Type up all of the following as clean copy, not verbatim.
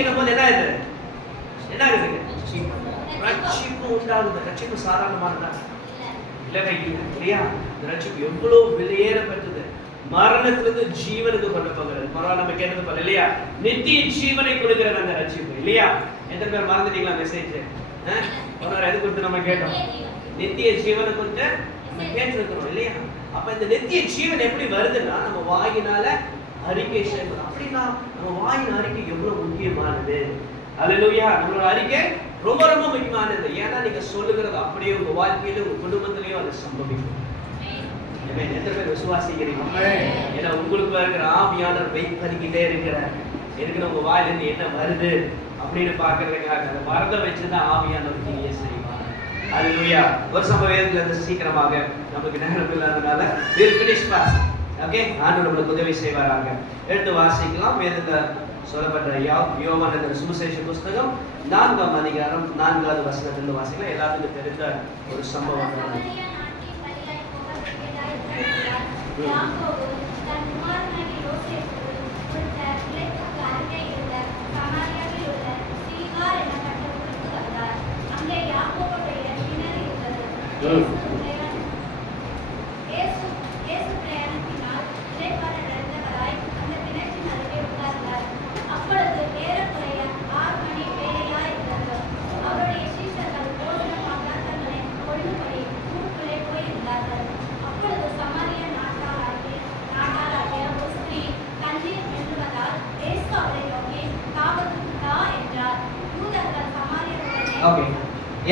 என்னும் போது என்ன ஆகுது? என்ன ஆகுதுங்க? ரட்சிப்பு உண்டாகுது. ரட்சிப்பு சாதாரணமானதா இல்லவே இல்லை இல்லையா? ரட்சிப்பு எவ்வளவு விலையேறப்பட்டது. மரணத்திலிருந்து ஜீவனுக்கு கொண்டு போகிறது. மரணம் நம்ம கேட்டது போல இல்லையா? நித்திய ஜீவனை கொடுக்கிறது அந்த ரட்சிப்பு இல்லையா? எத்தனை பேர் மறந்துட்டீங்களா மெசேஜ்? எது குறித்து நம்ம கேட்டோம்? நித்திய ஜீவனை குறித்து நம்ம கேட்டிருக்கிறோம் இல்லையா? அப்ப இந்த நித்திய ஜீவன் எப்படி வருதுன்னா நம்ம வாயினால அறிக்கை செய்யணும். அப்படின்னா நம்ம வாயின் அறிக்கை எவ்வளவு முக்கியமானது. அல்லேலூயா. நம்மளோட அறிக்கை ரொம்ப ரொம்ப முக்கியமானது. ஏன்னா நீங்க சொல்லுகிறது அப்படியே உங்க வாழ்க்கையில உங்க குடும்பத்திலேயும் அது சம்பவிக்கும். எத்தனை பேர் விசுவாசிக்கிறீங்க? ஏன்னா உங்களுக்கு இருக்கிற ஆவியானவர் வெயிட் பண்ணிக்கிட்டே இருக்கிறார். இருக்கிற உங்க வாயிலிருந்து என்ன வருது அப்படின்னு பாக்குறதுக்காக அதை மறந்த வச்சுதான் ஆவியானவர் கிரியை செய்வார். அல்லேலூயா. ஒரு சம்பவத்துல இருந்து சீக்கிரமாக நமக்கு நேரம் இல்லாதனால we'll finish fast. ஓகே, ஆண்டவர் நம்மளுக்கு உதவி செய்வாராக. எடுத்து வாசிக்கலாம். வேதத்துல சொல்லப்பட்ட யோவான் சுவிசேஷ புஸ்தகம் 4ஆம் அதிகாரம் 4வது வசனத்திலிருந்து வாசிக்கலாம். எல்லாத்துக்கும் தெரிந்த ஒரு சம்பவம்.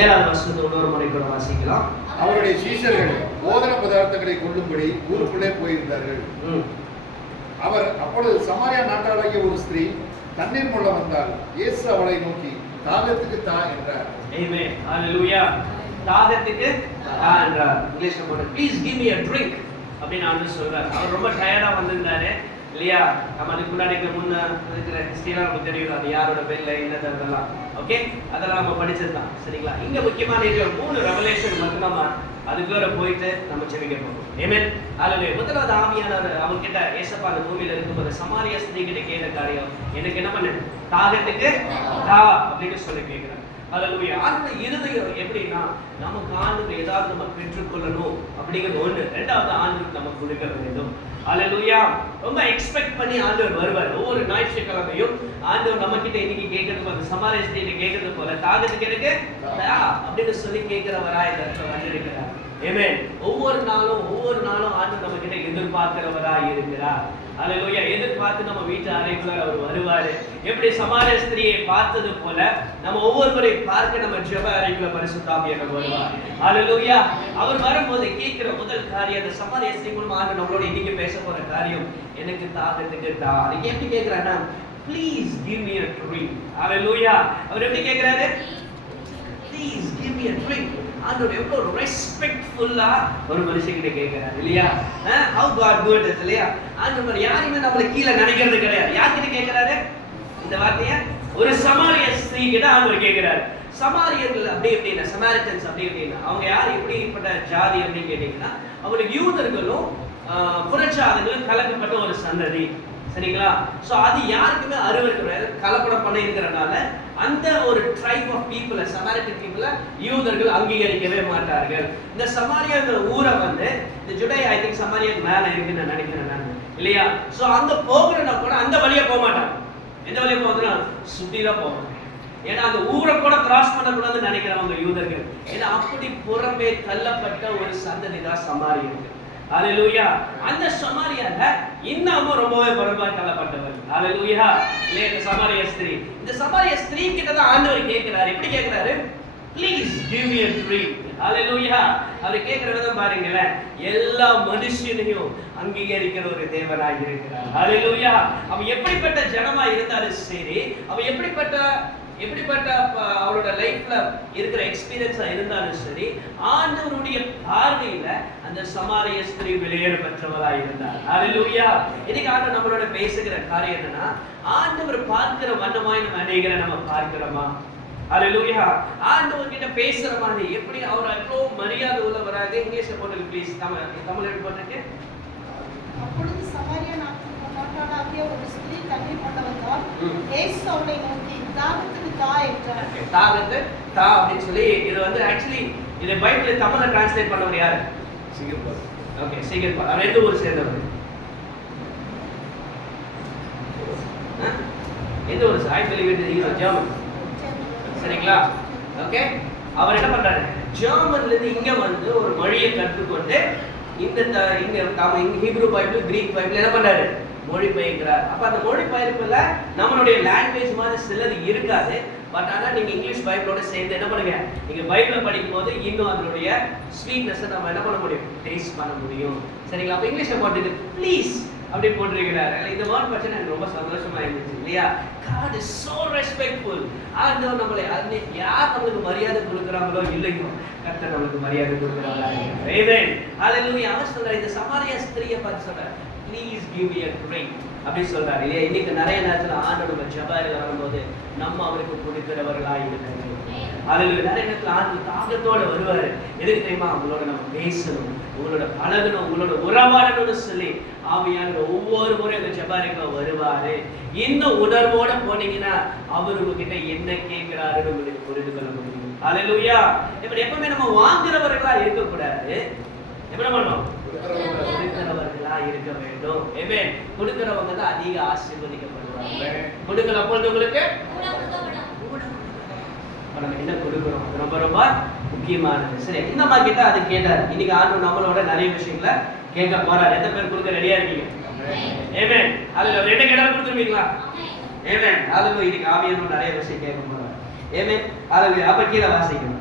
ஏழாவது வசனத்தை இன்னொரு முறை கூட வாசிக்கலாம். அவருடைய சீஷர்கள் போதன பதார்த்தங்களை கொள்ளும்படி ஊருக்குள்ளே போயிருந்தார்கள். அவர் அப்பொழுது சமாரியா நாட்டாளாகிய ஒரு ஸ்திரீ தண்ணீர் மொள்ள வந்தால் இயேசு அவளை நோக்கி தாகத்துக்கு தா என்றார். ஆமென். ஹalleluya. தாகத்துக்கு தா என்றார். இங்கிலீஷ்ல போடு please give me a drink அப்படின்னு ஆண்டவர் சொல்றார். அவர் ரொம்ப டயர்டா வந்திருந்தாரு இல்லையா? நம்ம அதுக்கு முன்னாடி முன்ன இருக்கிற ஹிஸ்டரியா நமக்கு தெரியும். அது யாரோட பேர்ல என்னதெல்லாம் ஓகே அதெல்லாம் நம்ம படிச்சிருந்தோம் சரிங்களா? இங்க முக்கியமான 3 ரெவலேஷன் மட்டும் நம்ம அதுக்குள்ள போயிட்டு நம்ம செவிக்க போறோம். ஆமென். ஹalleluya. முதலாவது ஆவியானவர் அவர்கிட்ட ஏசப்பா அந்த பூமியில இருக்கும்போது சமாரியா ஸ்திரீ கிட்ட கேட்ட காரியம் எனக்கு என்ன பண்ணு? தாகத்துக்கு தா அப்படின்னு சொல்லி கேட்கிறார். ஹalleluya. அந்த இருதயம் எப்படின்னா நமக்கு ஆண்டவர் ஏதாவது நம்ம பெற்றுக்கொள்ளணும் அப்படிங்கிறது ஒண்ணு. ரெண்டாவது ஆண்டவர் நமக்கு கொடுக்க வேண்டும். ஹalleluya. ரொம்ப எக்ஸ்பெக்ட் பண்ணி ஆண்டவர் வருவார். ஒவ்வொரு ஞாயிற்றுக்கிழமையும் ஆண்டவர் நம்ம கிட்ட இன்னைக்கு கேட்கறது அந்த சமாரியா ஸ்திரீ கேட்கறது போல தாகத்துக்கு எனக்கு தா அப்படின்னு சொல்லி கேட்கிறவரா இந்த இடத்துல வந்திருக்கிறார். ஆமென். ஒவ்வொரு நாளும் ஆண்டவர் நம்ம கிட்ட எதிர்பார்க்கிறவரா இருக்கிறார். ஹalleluya. எதிர்பார்த்து நம்ம வீட்டு அறைக்குள்ள அவர் வருவாரு. எப்படி சமாரியா ஸ்திரீயை பார்த்தது போல நம்ம ஒவ்வொருவரை பார்க்க நம்ம ஜெப அறைக்குள்ள பரிசுத்த ஆவியானவர் வருவார். ஹalleluya. அவர் வரும்போது கேட்கிற முதல் காரியம் அந்த சமாரியா ஸ்திரீ மூலமா ஆண்டவர் நம்மளோட இன்னைக்கு பேச போற காரியம் எனக்கு தாகத்துக்கு தா. அதுக்கு எப்படி கேட்கிறாருன்னா please give me a drink. ஹalleluya. அவர் எப்படி கேட்கிறாரு? Please give me a drink. ஆண்டவர் எவ்வளவு ரெஸ்பெக்ட்ஃபுல்லா ஒரு மனுஷங்கிட்ட கேட்கிறார் இல்லையா? how god good is இல்லையா? ஆண்டவர் யாரையுமே நம்மள கீழ நினைக்கிறது கிடையாது. யார்கிட்ட கேட்கிறாரு இந்த வார்த்தையை? ஒரு சமாரிய ஸ்திரீ கிட்ட ஆண்டவர் கேட்கிறார். சமாரியர்கள் அப்படி எப்படின்னா சமாரிட்டன்ஸ் அப்படி எப்படின்னா அவங்க யார் எப்படிப்பட்ட ஜாதி அப்படின்னு கேட்டீங்கன்னா அவங்களுக்கு யூதர்களும் புறஜாதிகளும் கலக்கப்பட்ட ஒரு சந்ததி சரிங்களா? சோ அது யாருக்குமே அருவருக்கிறது கலப்படம் பண்ண இருக்கிறனால அந்த ஒரு ட்ரைப் ஆஃப் பீப்புள் சமாரிட்டன் பீப்புளை யூதர்கள் அங்கீகரிக்கவே மாட்டார்கள். இந்த சமாரியாங்கிற ஊரை வந்து இந்த ஜுடேயா ஐ திங்க் சமாரியாக்கு மேல இருக்குன்னு நான் நினைக்கிறேன் நான் இல்லையா? சோ அங்க போகிறனா கூட அந்த வழியா போக மாட்டாங்க. எந்த வழியா போகுதுன்னா சுத்தி தான் போவாங்க. ஏன்னா அந்த ஊரை கூட கிராஸ் பண்ணக்கூடாதுன்னு நினைக்கிறவங்க யூதர்கள். ஏன்னா அப்படி புறம்பே தள்ளப்பட்ட ஒரு சந்ததி தான் சமாரியர்கள். ஹalleluya. அந்த சமாரியால இன்னமும் ரொம்பவே புறம்பே தள்ளப்பட்டவர். ஹalleluya. இந்த சமாரியா ஸ்திரீ இந்த சமாரியா ஸ்திரீ கிட்ட தான் ஆண்டவர் கேட்கிறாரு. எப்படி கேட்கிறாரு? Please give me a drink. ஹalleluya. அவர் கேட்கிற விதம் பாருங்களேன். எல்லா மனுஷனையும் அங்கீகரிக்கிற ஒரு தேவனாய் இருக்கிறார். ஹalleluya. அவ எப்படிப்பட்ட ஜனமா இருந்தாலும் சரி அவ எப்படிப்பட்ட அவரோட லைஃப்ல இருக்கிற எக்ஸ்பீரியன்ஸா இருந்தாலும் சரி ஆண்டவருடைய பார்வையில அந்த சமாரிய ஸ்திரீ வெளியேற பெற்றவராய் இருந்தார். ஹalleluya. இன்னைக்கு ஆண்டவர் நம்மளோட பேசுகிற காரியம் என்னன்னா ஆண்டவர் பார்க்கிற வண்ணமாய் நம்ம அநேகரை நம்ம பார்க்கிறோமா? ஹalleluya. ஆண்டவர் கிட்ட பேசுற மாதிரி எப்படி அவர் அவ்வளோ மரியாதை உள்ளவராக இங்கிலீஷ்ல போட்டு ப்ளீஸ் தமிழ் போட்டுருக்கு. அப்பொழுது சமாரியா நாட்டாளாகிய ஒரு ஸ்திரீ தண்ணீர் கொண்டு வந்தால் இயேசு அவனை நோக்கி தாகத்துக்கு தா என்றார். தாகத்து தா அப்படின்னு சொல்லி இது வந்து ஆக்சுவலி இதை பைபிள்ல தமிழ்ல டிரான்ஸ்லேட் பண்ணவர் யாரு? சிங்கப்பூர். Okay, Singapore. அவர் எந்த ஊர் சேர்ந்தவர்? எந்த ஊர் sir? I believe it is German. சரிங்களா? ஓகே, அவர் என்ன பண்றாரு? ஜெர்மன்ல இருந்து இங்க வந்து ஒரு மொழியை கற்றுக்கொண்டு இந்த இங்க ஹீப்ரு பைபிள், கிரீக் பைபிள் என்ன பண்றாரு? மொழிபெயர்க்கிறார். அப்ப அந்த மொழிபெயர்ப்புல நம்மளுடைய லாங்குவேஜ் மாதிரி சிலது இருக்காது. பட் ஆனா நீங்க இங்கிலீஷ் பைபிளோட சேர்ந்து என்ன பண்ணுங்க, நீங்க பைபிளை படிக்கும் போது இன்னும் அதனுடைய ஸ்வீட்னஸ் நம்ம என்ன பண்ண முடியும், டேஸ்ட் பண்ண முடியும். சரிங்களா? அப்ப இங்கிலீஷ்ல போட்டுட்டு ப்ளீஸ் அப்படி போட்டிருக்கிறாரு. இந்த வேர்ட் பற்றி எனக்கு ரொம்ப சந்தோஷமா இருந்துச்சு இல்லையா? God is so respectful. ஆண்டவர் நம்மளை யார் நம்மளுக்கு மரியாதை கொடுக்குறாங்களோ இல்லையோ கர்த்தர் நம்மளுக்கு மரியாதை கொடுக்குறாங்க. ஆமென். ஹalleluya. அவர் சொல்றாரு, இந்த சமாரியா ஸ்திரியை பார்த்து சொல்றாரு, please give me a drink அப்படி சொல்றாரு இல்லையா? இன்னைக்கு நிறைய நேரத்துல ஆண்டவர் நம்ம ஜெபத்துல வரும்போது நம்ம அவருக்கு கொடுக்கிறவர்களா இருக்கணும். ஹalleluya. நிறைய நேரத்துல ஆண்டவர் தாகத்தோட வருவாரு. எதுக்கு தெரியுமா? உங்களோட நம்ம பேசணும், உங்களோட பழகணும், உங்களோட உறவாடணும்னு சொல்லி ஆவியானவர் ஒவ்வொரு முறை அந்த ஜெபத்துல வருவாரு. இந்த உணர்வோட போனீங்கன்னா அவர் உங்ககிட்ட என்ன கேட்கிறாருன்னு உங்களுக்கு புரிந்து கொள்ள முடியும். ஹalleluya. இப்ப எப்பவுமே நம்ம வாங்குறவர்களா இருக்க கூடாது. என்ன பண்ணணும்? கொடுக்கிறவர்களா இருக்க வேண்டும். ஆமென். கொடுக்கிறவங்க தான் அதிக ஆசீர்வதிக்கப்படுவாங்க. கொடுக்கிற அப்பொழுது உங்களுக்கு நம்ம என்ன கொடுக்கிறோம் ரொம்ப ரொம்ப முக்கியமானது. சரி, இந்த மாதிரி கிட்ட அது கேட்டார். இன்னைக்கு ஆண்டவர் நம்மளோட நிறைய விஷயங்களை கேட்க போறார். எத்தனை பேர் கொடுக்க ரெடியா இருக்கீங்க? ஆமென். அதுல ரெண்டு கேட்டா கொடுத்துருவீங்களா? ஆமென். அதுல இன்னைக்கு ஆவியானவர் நிறைய விஷயம் கேட்க போறார். ஆமென். அதுல அப்ப கீழே வாசிக்கணும்.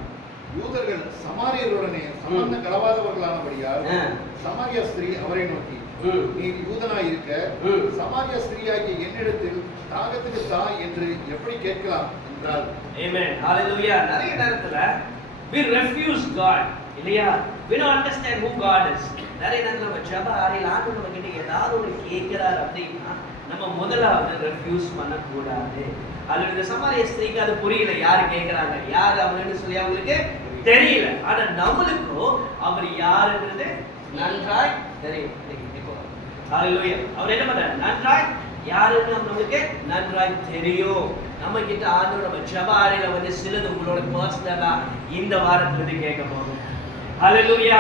யூதர்கள் சமாரியருடனே சம்பந்தம் கலவாதவர்களானபடியால் சமாரியா ஸ்திரீ அவரை நோக்கி, நீ யூதனாய் இருக்க சமாரியா ஸ்திரீயாகிய என்னிடத்தில் தாகத்துக்கு தா என்று எப்படி கேட்கலாம் என்றால். ஆமென். ஹalleluya. நிறைய நேரத்துல we refuse God இல்லையா? we don't understand who God is. நிறைய நேரத்துல நம்ம ஜெப அறையில ஆண்டவர் நம்ம கிட்ட ஏதாவது ஒரு கேட்கிறார் அப்படின்னா நம்ம முதலாவது ரெஃப்யூஸ் பண்ண கூடாது. அதுல இந்த சமாரிய ஸ்திரீக்கு அது புரியல, யாரு கேட்கறாங்க, யாரு அவங்கன்னு சொல்லி அவங்களுக்கு தெரியல. ஆனா நம்மளுக்கோ அவர் யாருன்றது நன்றாய் தெரியும். ஹalleluya. அவர் என்ன பண்றாரு? நன்றாய் யாருன்னு நமக்கு நன்றாய் தெரியும். நம்ம கிட்ட ஆண்டவர் நம்ம ஜெப அறையில வந்து சிலது உங்களோட பர்சனலா இந்த வாரத்துல இருந்து கேட்க போறோம். ஹalleluya.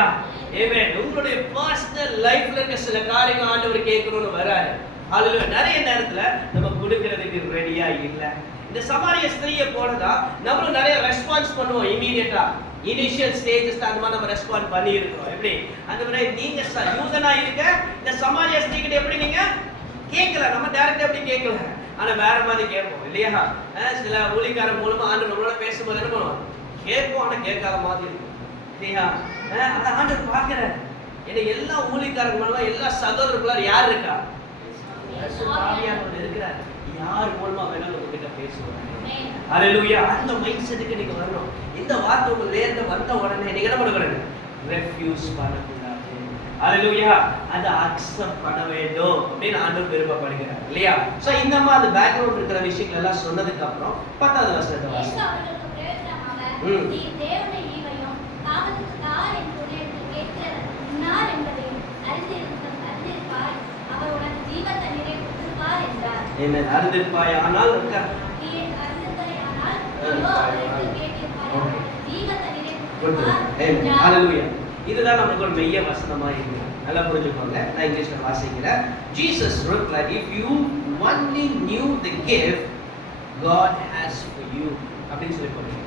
ஆமென். உங்களுடைய பர்சனல் லைஃப்ல இருக்க சில காரியங்கள் ஆண்டவர் கேட்கணும்னு வராரு. ஹalleluya. நிறைய நேரத்துல நம்ம கொடுக்கிறதுக்கு ரெடியா இல்ல. இந்த சமாரிய ஸ்திரீயை போலதான் நம்மளும் நிறைய ரெஸ்பான்ஸ் பண்ணுவோம். இமிடியேட்டா இனிஷியல் ஸ்டேஜஸ் அந்த மாதிரி நம்ம ரெஸ்பாண்ட் பண்ணி இருக்கோம். எப்படி அந்த மாதிரி நீங்க யூதனா இருக்க இந்த சமாரிய ஸ்திரீ கிட்ட எப்படி நீங்க கேட்கல, நம்ம டைரக்டா எப்படி கேட்கல, ஆனா வேற மாதிரி கேட்போம் இல்லையா? சில ஊழியக்காரர் மூலமா ஆண்டு நம்மளோட பேசும்போது என்ன பண்ணுவோம், கேட்போம் ஆனா கேட்காத மாதிரி இருக்கும் இல்லையா? அந்த ஆண்டவர் பார்க்கிறார். ஏன்னா எல்லா ஊழியக்காரங்க மூலமா எல்லா சகோதரர்களார் யார் இருக்கா? ஆவியானவர் இருக்கிறார். யார் மூலமா வேணாலும் உங்ககிட்ட பேசுவாங்க. ஹalleluya. அந்த மைண்ட் செட்டுக்கு நீங்க வரணும். இந்த வார்த்தை உங்க நேர்ல வந்த உடனே நீங்க என்ன பண்ணக்கூடாது? ரெஃப்யூஸ் பண்ணக்கூடாது. ஹalleluya. அதை அக்செப்ட் பண்ண வேண்டும் அப்படின்னு ஆண்டவர் விருப்பப்படுகிறார் இல்லையா? சோ இந்த மாதிரி பேக்ரவுண்ட் இருக்கிற விஷயங்கள் எல்லாம் சொன்னதுக்கு அப்புறம் 10வது வசனத்தை வாசிங்க. நீ தேவனை ஈவையும் தாகத்துக்கு தா என்று உன்னிடத்தில் கேட்கிறார் என்பதையும் அறிந்திருப்பாய். அவர் உனக்கு ஜீவ தண்ணீரை கொடுத்திருப்பார் என்றார். என்ன அறிந்திருப்பாய்? ஆனால் இருக்கா? நீ அறிந்திருப்பாயானால் அவரிடத்தில் கேட்டிருப்பாய். ஜீவ தண்ணீரை கொடுத்திருப்பார் என்றார். ஹalleluya. இதுதான் நமக்கு ஒரு மெய்ய வசனமா இருக்கு. நல்லா புரிஞ்சுக்கோங்க. நான் இங்கிலீஷ்ல வாசிக்கிறேன். Jesus replied, if you only knew the gift God has for you அப்படின்னு சொல்லி போறீங்க.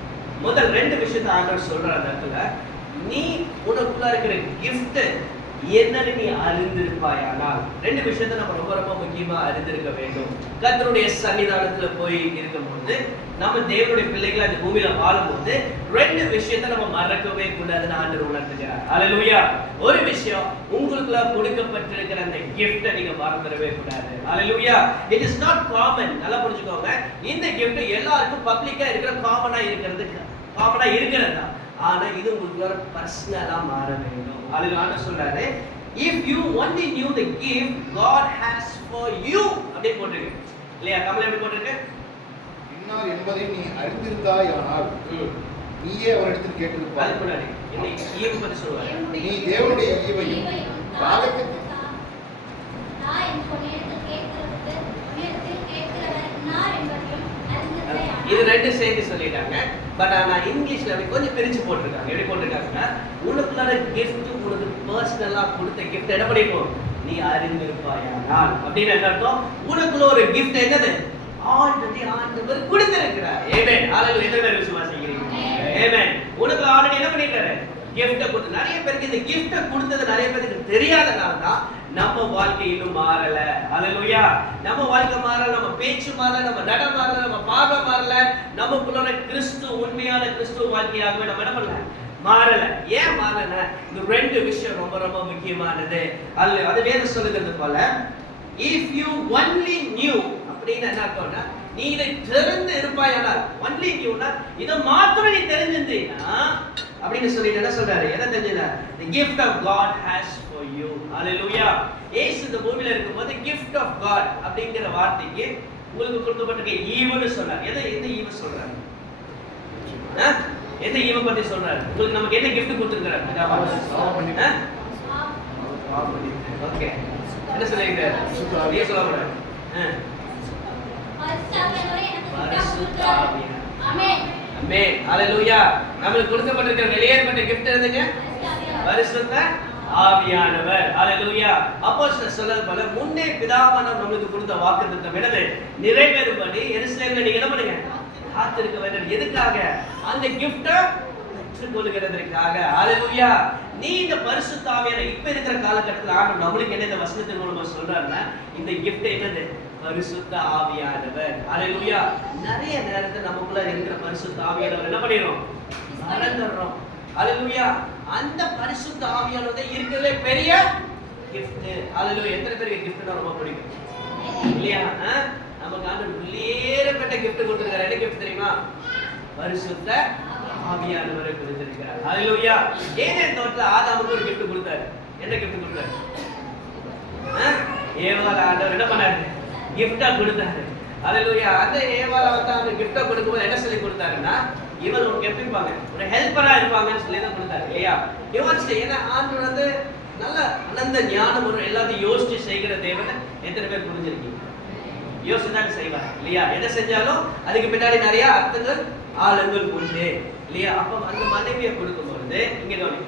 முதல் ரெண்டு விஷயத்தை ஆண்டவர் சொல்ற அந்த இடத்துல, நீ உனக்குள்ள இருக்கிற gift என்னன்னு நீ அறிந்திருப்பாயானால், ரெண்டு விஷயத்தை நம்ம ரொம்ப ரொம்ப முக்கியமா அறிந்திருக்க வேண்டும். கர்த்தருடைய சன்னிதானத்துல போய் இருக்கும்போது, நம்ம தேவனுடைய பிள்ளைகளை அந்த பூமியில வாழும்போது ரெண்டு விஷயத்தை நம்ம மறக்கவே கூடாதுன்னு ஆண்டவர் உணர்த்துகிறார். ஹalleluya. ஒரு விஷயம், உங்களுக்குள்ள கொடுக்கப்பட்டிருக்கிற அந்த gift-ஐ நீங்க மறந்துடவே கூடாது. ஹalleluya. It is not common. நல்லா புரிஞ்சுக்கோங்க. இந்த gift எல்லாருக்கும் பப்ளிக்கா இருக்கிற காமனா இருக்கிறது. ஆனா இது உங்களுக்கு பர்சனலா மாற வேண்டும். அதுல ஆண்டவர் சொல்றாரு, if you only knew the gift God has for you அப்படி போட்டுருக்கு இல்லையா? தமிழ்ல எப்படி போட்டுருக்கு? இன்னார் என்பதை நீ அறிந்திருந்தாயானால் நீயே அவரிடத்தில் கேட்டிருப்பாய். அது முன்னாடி என்ன ஈவு பத்தி சொல்றாரு? நீ தேவனுடைய ஈவையும் தாகத்துக்கு தா என்று உன்னிடத்தில் கேட்கிறவருக்கு உன்னிடத்தில் கேட்கிறவர் இது ரெண்டு சேர்த்து சொல்லிட்டாங்க. பட் ஆனா இங்கிலீஷ்ல அப்படி கொஞ்சம் பிரிச்சு போட்டிருக்காங்க. எப்படி போட்டிருக்காங்கன்னா, உனக்குள்ள கிஃப்ட் உனக்கு பர்சனலா கொடுத்த கிஃப்ட் என்ன பண்ணிப்போம், நீ அறிந்திருப்பாயானால் அப்படின்னு என்ன அர்த்தம், உனக்குள்ள ஒரு கிஃப்ட் என்னது ஆண்டவர் கொடுத்திருக்கிறார். ஆமென். ஹalleluya. எத்தனை பேர் விசுவாசிக்கிறீங்க? ஆமென். உனக்கு ஆல்ரெடி என்ன பண்ணிட்டாரு, கிஃப்ட் கொடுத்து. நிறைய பேருக்கு இந்த கிஃப்ட் கொடுத்தது நிறைய பேருக்கு தெரியாதனால தான் நம்ம வாழ்க்கை இன்னும் மாறல. ஹalleluya. நம்ம வாழ்க்கை மாறல, நம்ம பேச்சு மாறல, நம்ம நட மாறல, நம்ம பார்வை மாறல, நமக்குள்ள கிறிஸ்து உண்மையான கிறிஸ்துவ வாழ்க்கையாகவே நம்ம என்ன பண்ணல, மாறல. ஏன் மாறல? இந்த ரெண்டு விஷயம் ரொம்ப ரொம்ப முக்கியமானது. அது வேதம் சொல்லுகிறது போல, if you only knew அப்படின்னு என்ன அர்த்தம்னா, நீ இதை தெரிந்து இருப்பாயானால், only knewனா இதை மாத்திரம் நீ தெரிஞ்சிருந்தீனா அப்படின்னு சொல்லிட்டு என்ன சொல்றாரு, எதை தெரிஞ்சதா, the gift of God has for you. hallelujah. இயேசு இந்த பூமியில இருக்கும்போது gift of God அப்படிங்கிற வார்த்தைக்கு உங்களுக்கு கொடுக்கப்பட்டிருக்க ஈவுன்னு சொன்னார். எந்த ஈவு சொல்றாரு, எந்த ஈவை பத்தி சொல்றாரு, உங்களுக்கு நமக்கு என்ன gift கொடுத்திருக்காரு, ஓகே என்ன சொல்றீங்க, நீ சொல்லக்கூடாது. ஆமென். ஆமென். ஹalleluya. நமக்கு கொடுக்கப்பட்டிருக்கிற வெளியேறப்பட்ட gift என்னங்க, பரிசுத்த ஆவியானவர். ஹalleluya. அப்போஸ்தலர் சொல்றது போல, முன்னே பிதாவானவர் நமக்கு கொடுத்த வாக்குத்தத்தம் என்னது, நிறைவேறும்படி எருசலேமில் நீங்க என்ன பண்ணுங்க, காத்திருக்க வேண்டும். எதுக்காக, அந்த gift பெற்றுக்கொள்கிறதற்காக. ஹalleluya. நீ இந்த பரிசுத்த ஆவியான இப்ப இருக்கிற காலகட்டத்தில் ஆண்டவர் நம்மளுக்கு என்ன இந்த வசனத்தின் மூலமா சொல்றாருன்னா, இந்த gift என்னது, பரிசுத்த ஆவியானவர். ஹalleluya. நிறைய நேரத்துல நமக்குள்ள இருக்கிற பரிசுத்த ஆவியானவர் என்ன பண்ணிரோம், மறந்துறோம். ஹalleluya. அந்த பரிசுத்த ஆவியானவர் இருக்கிறதே பெரிய gift. ஹalleluya. எத்தனை பேருக்கு giftனா ரொம்ப பிடிக்கும் இல்லையா? நமக்கு ஆண்டவர் வெளியேறப்பட்ட gift கொடுத்திருக்காரு. என்ன gift தெரியுமா, பரிசுத்த ஆவியானவரை கொடுத்திருக்கிறார். ஹalleluya. ஏதேன் தோட்டத்துல ஆதாமுக்கு ஒரு gift கொடுத்தாரு. என்ன gift கொடுத்தாரு, ஏவாள் ஆண்டவர் என்ன பண்ணாரு, gift-ஆ கொடுத்தாரு. ஹalleluya. அந்த ஏவாள் அந்த gift-ஆ கொடுக்கும்போது என்ன சொல்லி கொடுத்தாருன்னா, இவன் உங்களுக்கு எப்படி இருப்பாங்க, ஒரு ஹெல்ப்பரா இருப்பாங்கன்னு சொல்லி தான் கொடுத்தாரு இல்லையா? யோசிச்சு, ஏன்னா ஆண்டவர் வந்து நல்ல அனந்த ஞானம் வரும், எல்லாத்தையும் யோசிச்சு செய்கிற தேவனை எத்தனை பேர் புரிஞ்சிருக்கீங்க? யோசிச்சுதான் செய்வார் இல்லையா? எதை செஞ்சாலும் அதுக்கு பின்னாடி நிறைய அர்த்தங்கள் ஆழங்கள் உண்டு இல்லையா? அப்ப அந்த மனைவியை கொடுக்கும்போது இங்க கவனி,